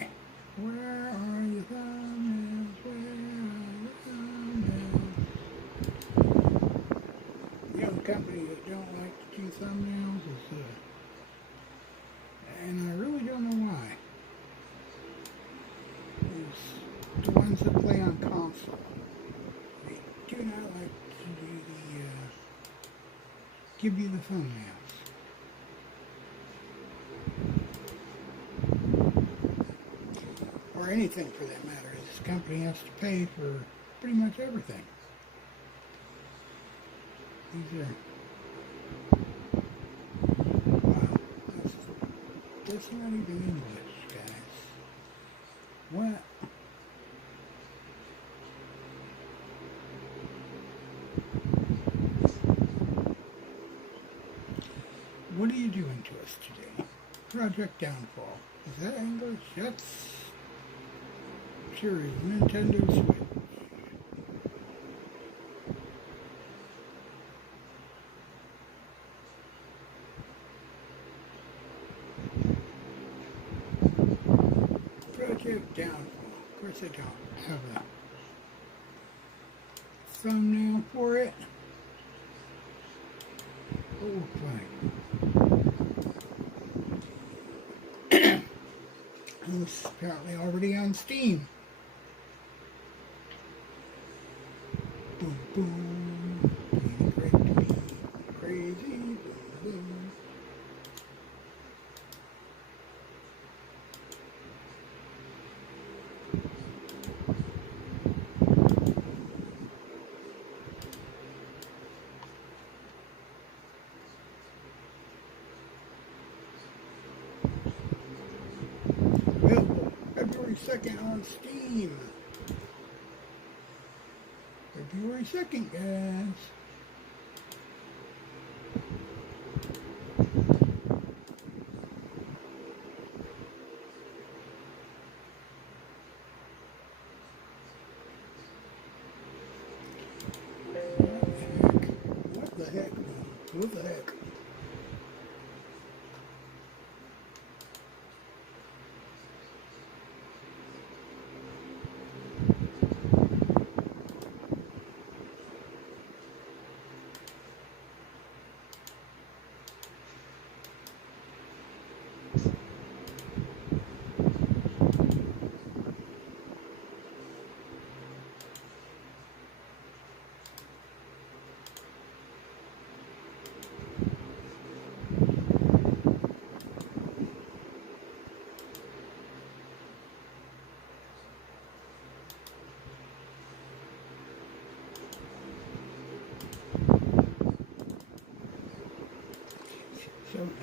Where are your thumbnails? Where are your thumbnails? The other company that don't like to do thumbnails is, and I really don't know why. Is the ones that play on console. They do not like to do the, give you the thumbnails. Or anything for that matter. This company has to pay for pretty much everything. These are, wow, that's not even English, guys. What? What are you doing to us today? Project Downfall. Is that English? That's sure is Nintendo Switch. Project Downfall. Of course I don't have a thumbnail for it. Oh, fine. It's apparently already on Steam. Boom, boom. Being great to be crazy. Boom, boom. Available February 2nd on Steam. February 2nd, guys. What the heck? What the heck?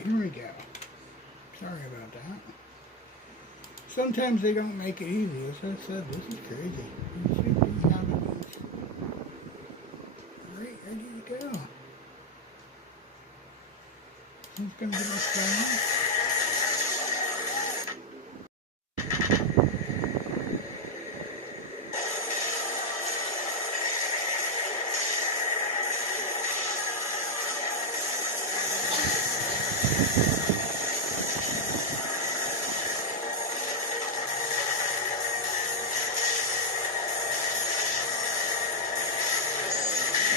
Here we go. Sorry about that. Sometimes they don't make it easy. As I said, this is crazy. You should be having these right ready to go. Who's going to get us started?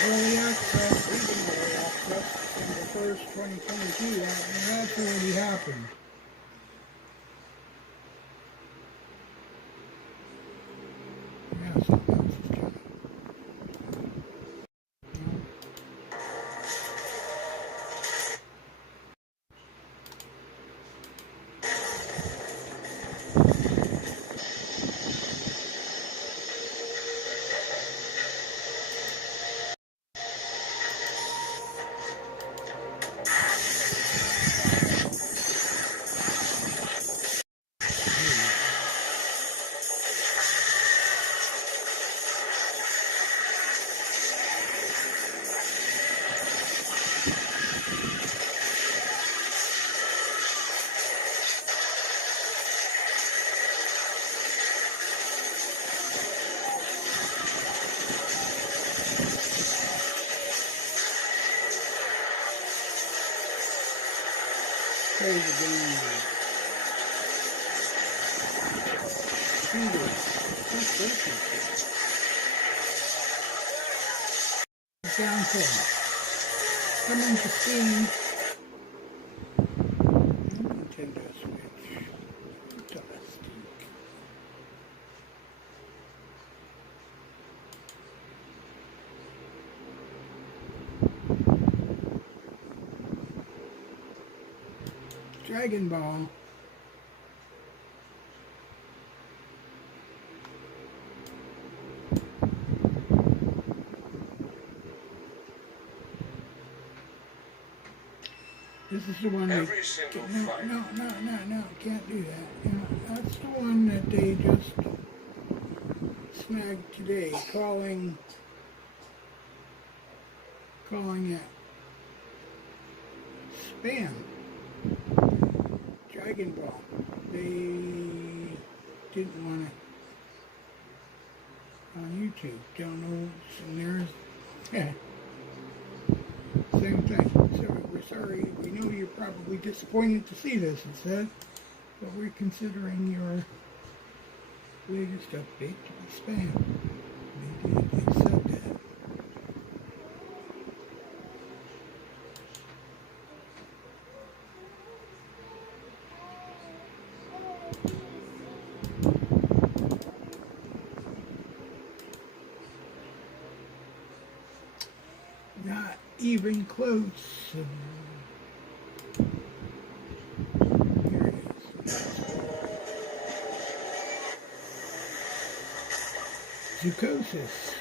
Early access, even early access, December 1st, 2022, that's already happened. Yeah, something else is coming. Play the game. Peter. Down to coming to Steam. Nintendo Switch. Fantastic. Dragon Ball. This is the one Every single fight. no, can't do that. You know, that's the one that they just snagged today, calling it spam. Dragon Ball. They didn't want it on YouTube. Don't know. And there's same thing. So we're sorry. We know you're probably disappointed to see this, it said, but we're considering your latest update to be spam. They said that. Not even close. Here it is. Zucosis.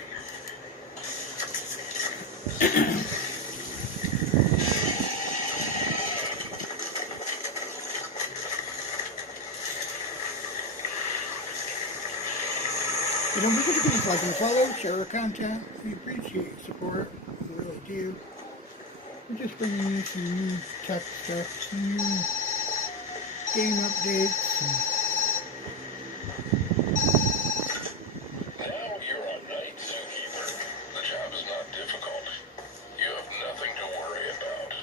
But don't forget to give us like and follow, share our content. We appreciate your support. We really do. We're just bringing you some new tech stuff, some new game updates. Now you're a night zookeeper. The job is not difficult. You have nothing to worry about.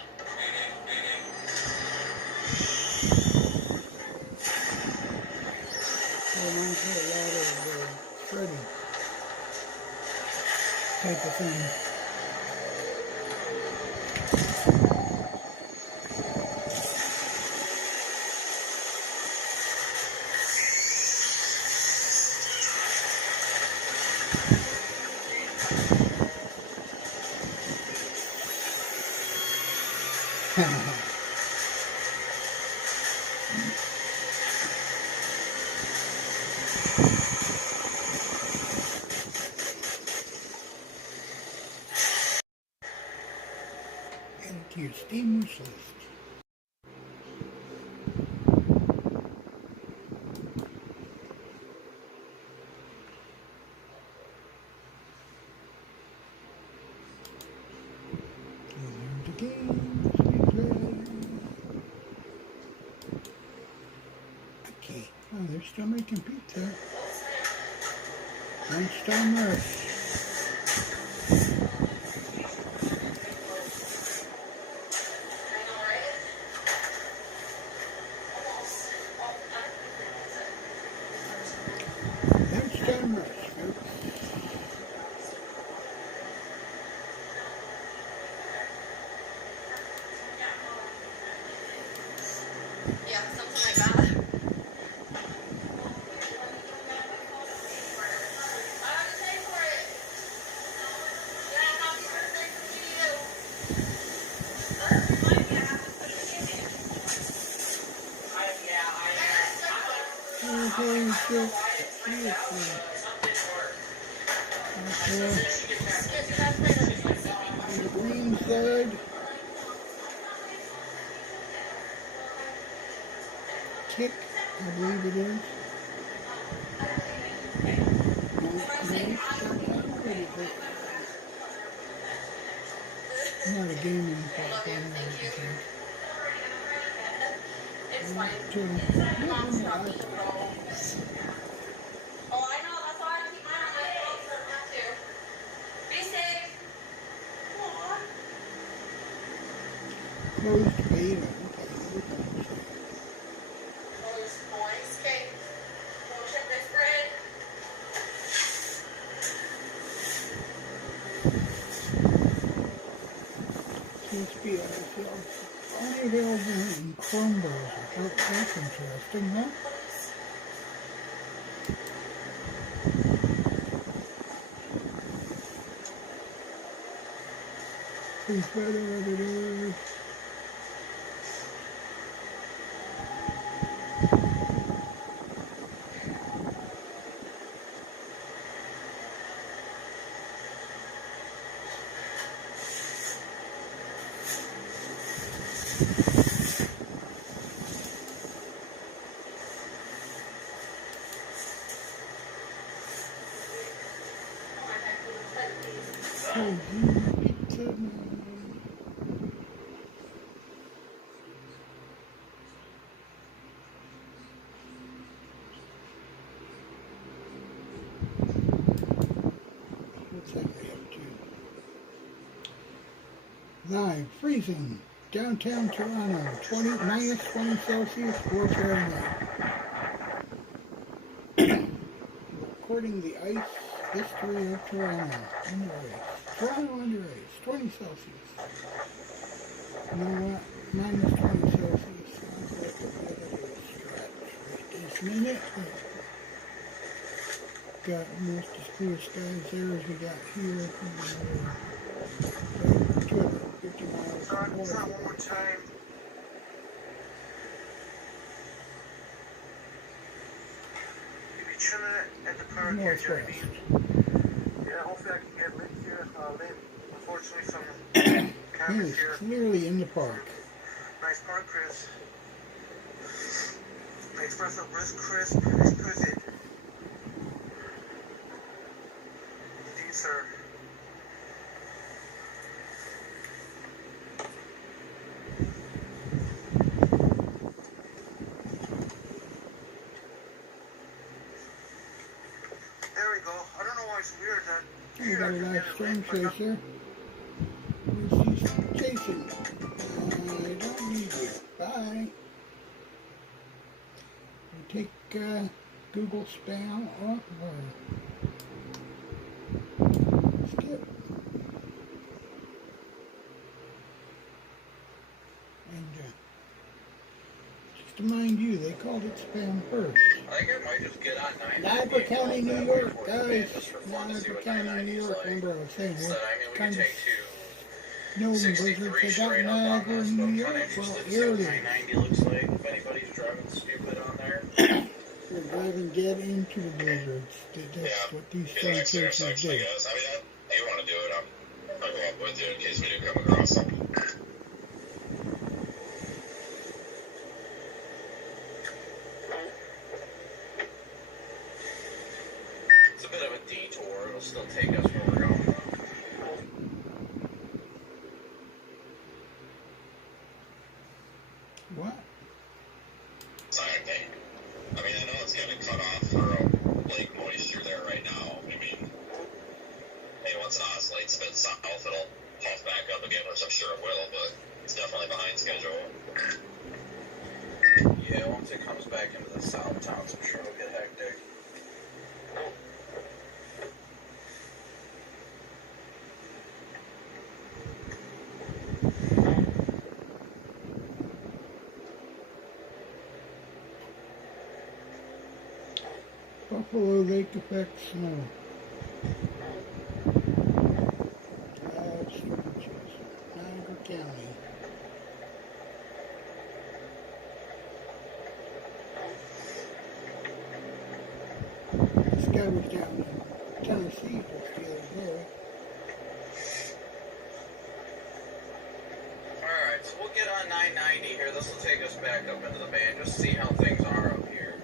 It reminds me a lot of Freddy type of thing. Add to your Steam wish list. games we play. Okay. Oh, they're still making pizza. Lunchtime rush. Lunchtime rush, folks. Yeah, something like that. I have to pay for it. Yeah, happy birthday to you. Remind me, I have to put it in it. Okay, so on the green side, kick, I believe it is. I'm not a gaming platform. It's fine. Oh, I know. That's why I keep mine on my phone so I don't have to. Be safe. Aw. Closed beta. Those boys. Okay. Go check this bread. TSP only available in Chrome browser. Oh, that's interesting, huh? Please better editors. What's that way up to? Live, freezing, downtown Toronto, minus 20 Celsius, 4 Fahrenheit. Recording the ice history of Toronto under ice. Toronto under ice, 20 Celsius. You know what? Minus 20 Celsius sounds like a bit of a stretch right this minute. Got most as clear skies there as we got here. 250 miles Try an one hour. more time. You be chilling at the park here, Johnny. Northwest. Yeah, hopefully I can get lit here. Unfortunately, some cameras It's here. clearly in the park. Nice park, Chris. Espresso brisk, crisp, exquisite. Indeed, sir. There we go. I don't know why it's weird that We got a live storm chaser. Where's he chasing? I don't need you. Bye. We take Google spam off or skip. And just to mind you, they called it spam first. I think I might just get on 9. Niagara County, New York, guys. Niagara County, New York. Remember I was saying, So, we're I mean, we kind could of take snowed and 63 blizzards. They got straight up on Niagara this, in but I'm New kind York. of Well, interested to see here what it is. 990 looks like, if anybody's driving stupid on there. We're driving dead into the blizzards. That's what these storm chasers do. I mean, if you want to do it, I'll go up with you in case we do come across something. It's a bit of a detour. It'll still take us where we're going. Buffalo Lake Effect Snow. Cloud stretches. Niagara County. This guy was down in Tennessee just the other day. Alright, so we'll get on 990 here. This will take us back up into the band, just see how things are up here.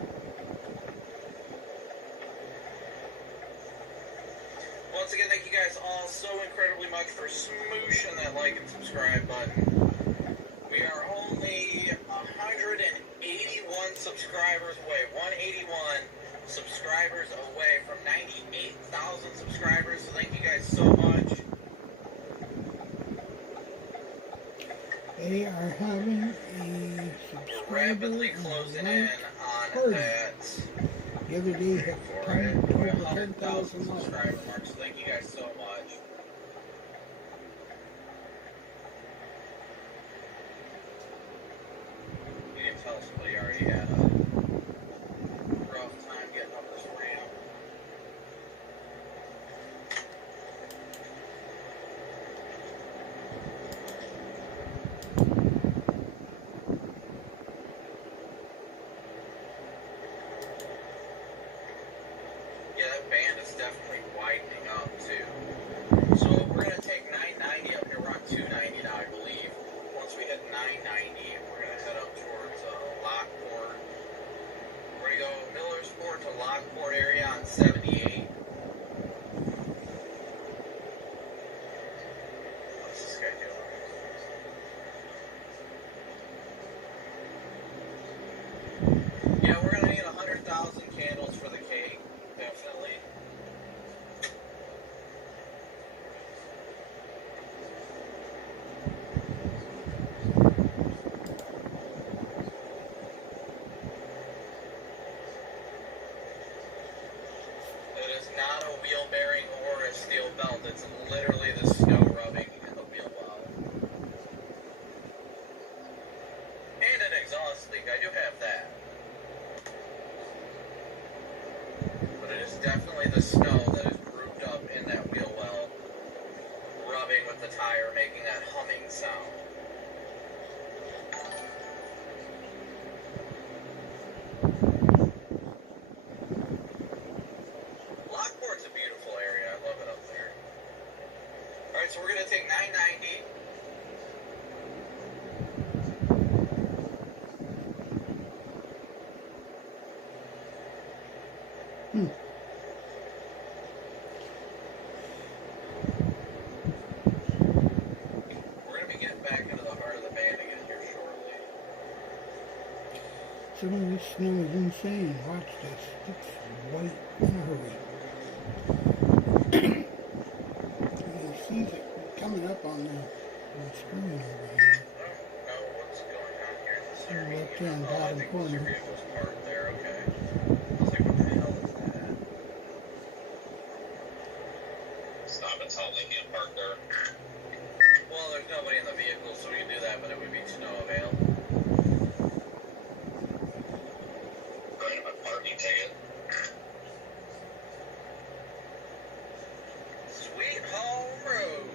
Once again, thank you guys all so incredibly much for smooshing that like and subscribe button. We are only 181 subscribers away, 181 subscribers away from 98,000 subscribers, so thank you guys so much. They are having a subscriber Rapidly closing in on party. that The other day had for it. We're at over 100,000 10,000 subscriber likes. mark, so thank you guys so much. You can tell somebody already had a rough time getting up this ramp. Yeah, that band is definitely widening up too. So we're gonna take 990 up here. We're on 290 now, I believe. Once we hit 990, we're gonna head up towards Lockport. We're gonna go Millersport to Lockport area on 78. What's the schedule? Yeah, we're gonna need 100,000 candles for the cake, definitely. It is not a wheel bearing or a steel belt. It's literally the snow rubbing in the wheel well. And an exhaust leak. I do have that. But it is definitely the snow that is grouped up in that wheel well, rubbing with the tire, making that humming sound. Lockport's a beautiful area. I love it up there. Alright, so we're going to take 990. We're going to be getting back into the heart of the band again here shortly. Some of this snow is insane. Watch this. It's white in a hurry. You see it coming up on the screen over here. I don't know what's going on here in the center. Left-hand Oh, I bottom think corner. your vehicle's parked there, okay. I was like, what the hell is that? Stop and Salt Lake and park there. Well, there's nobody in the vehicle, so we can do that, but it would be snow avail. Write him a parking ticket. Sweet Home Road.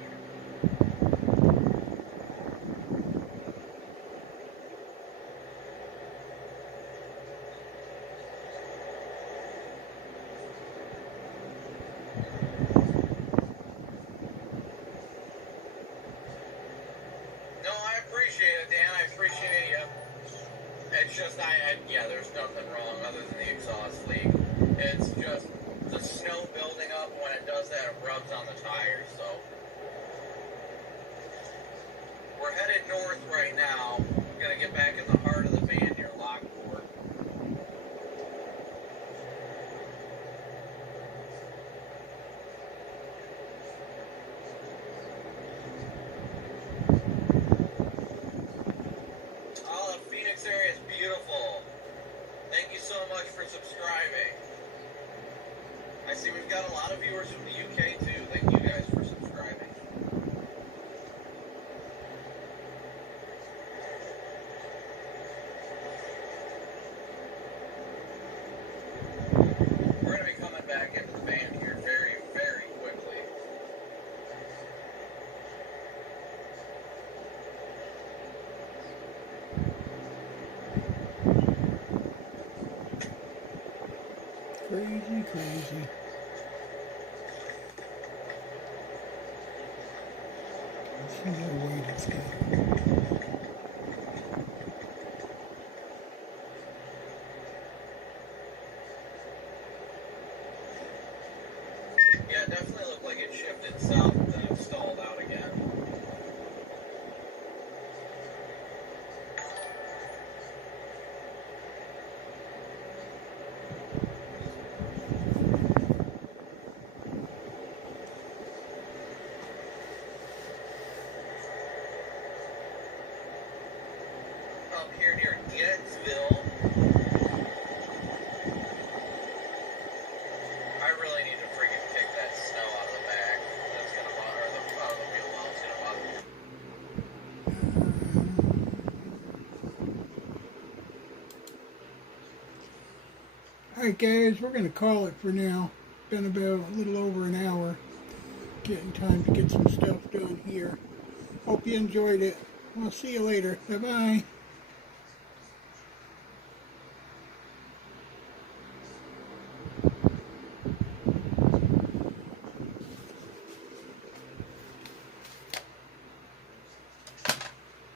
No, I appreciate it, Dan. I appreciate you. It's just, yeah, there's nothing wrong other than the exhaust leak. It's just the snow building up. When it does that, it rubs on the tires, so. We're headed north right now. We're going to get back in the heart of the band near Lockport. Oh, the Phoenix area is beautiful. Thank you so much for subscribing. I see we've got a lot of viewers from the UK too. Thank you guys for subscribing. Crazy, crazy. Let's see how weight it's got. Yeah, it definitely looked like it shifted south and then it stalled out again. Up here near Gettysville, I really need to freaking pick that snow out of the back. That's gonna bother the out of the wheel well. It's gonna bother. Alright guys, we're going to call it for now. Been about a little over an hour. Getting time to get some stuff done here. Hope you enjoyed it. We'll see you later. Bye-bye.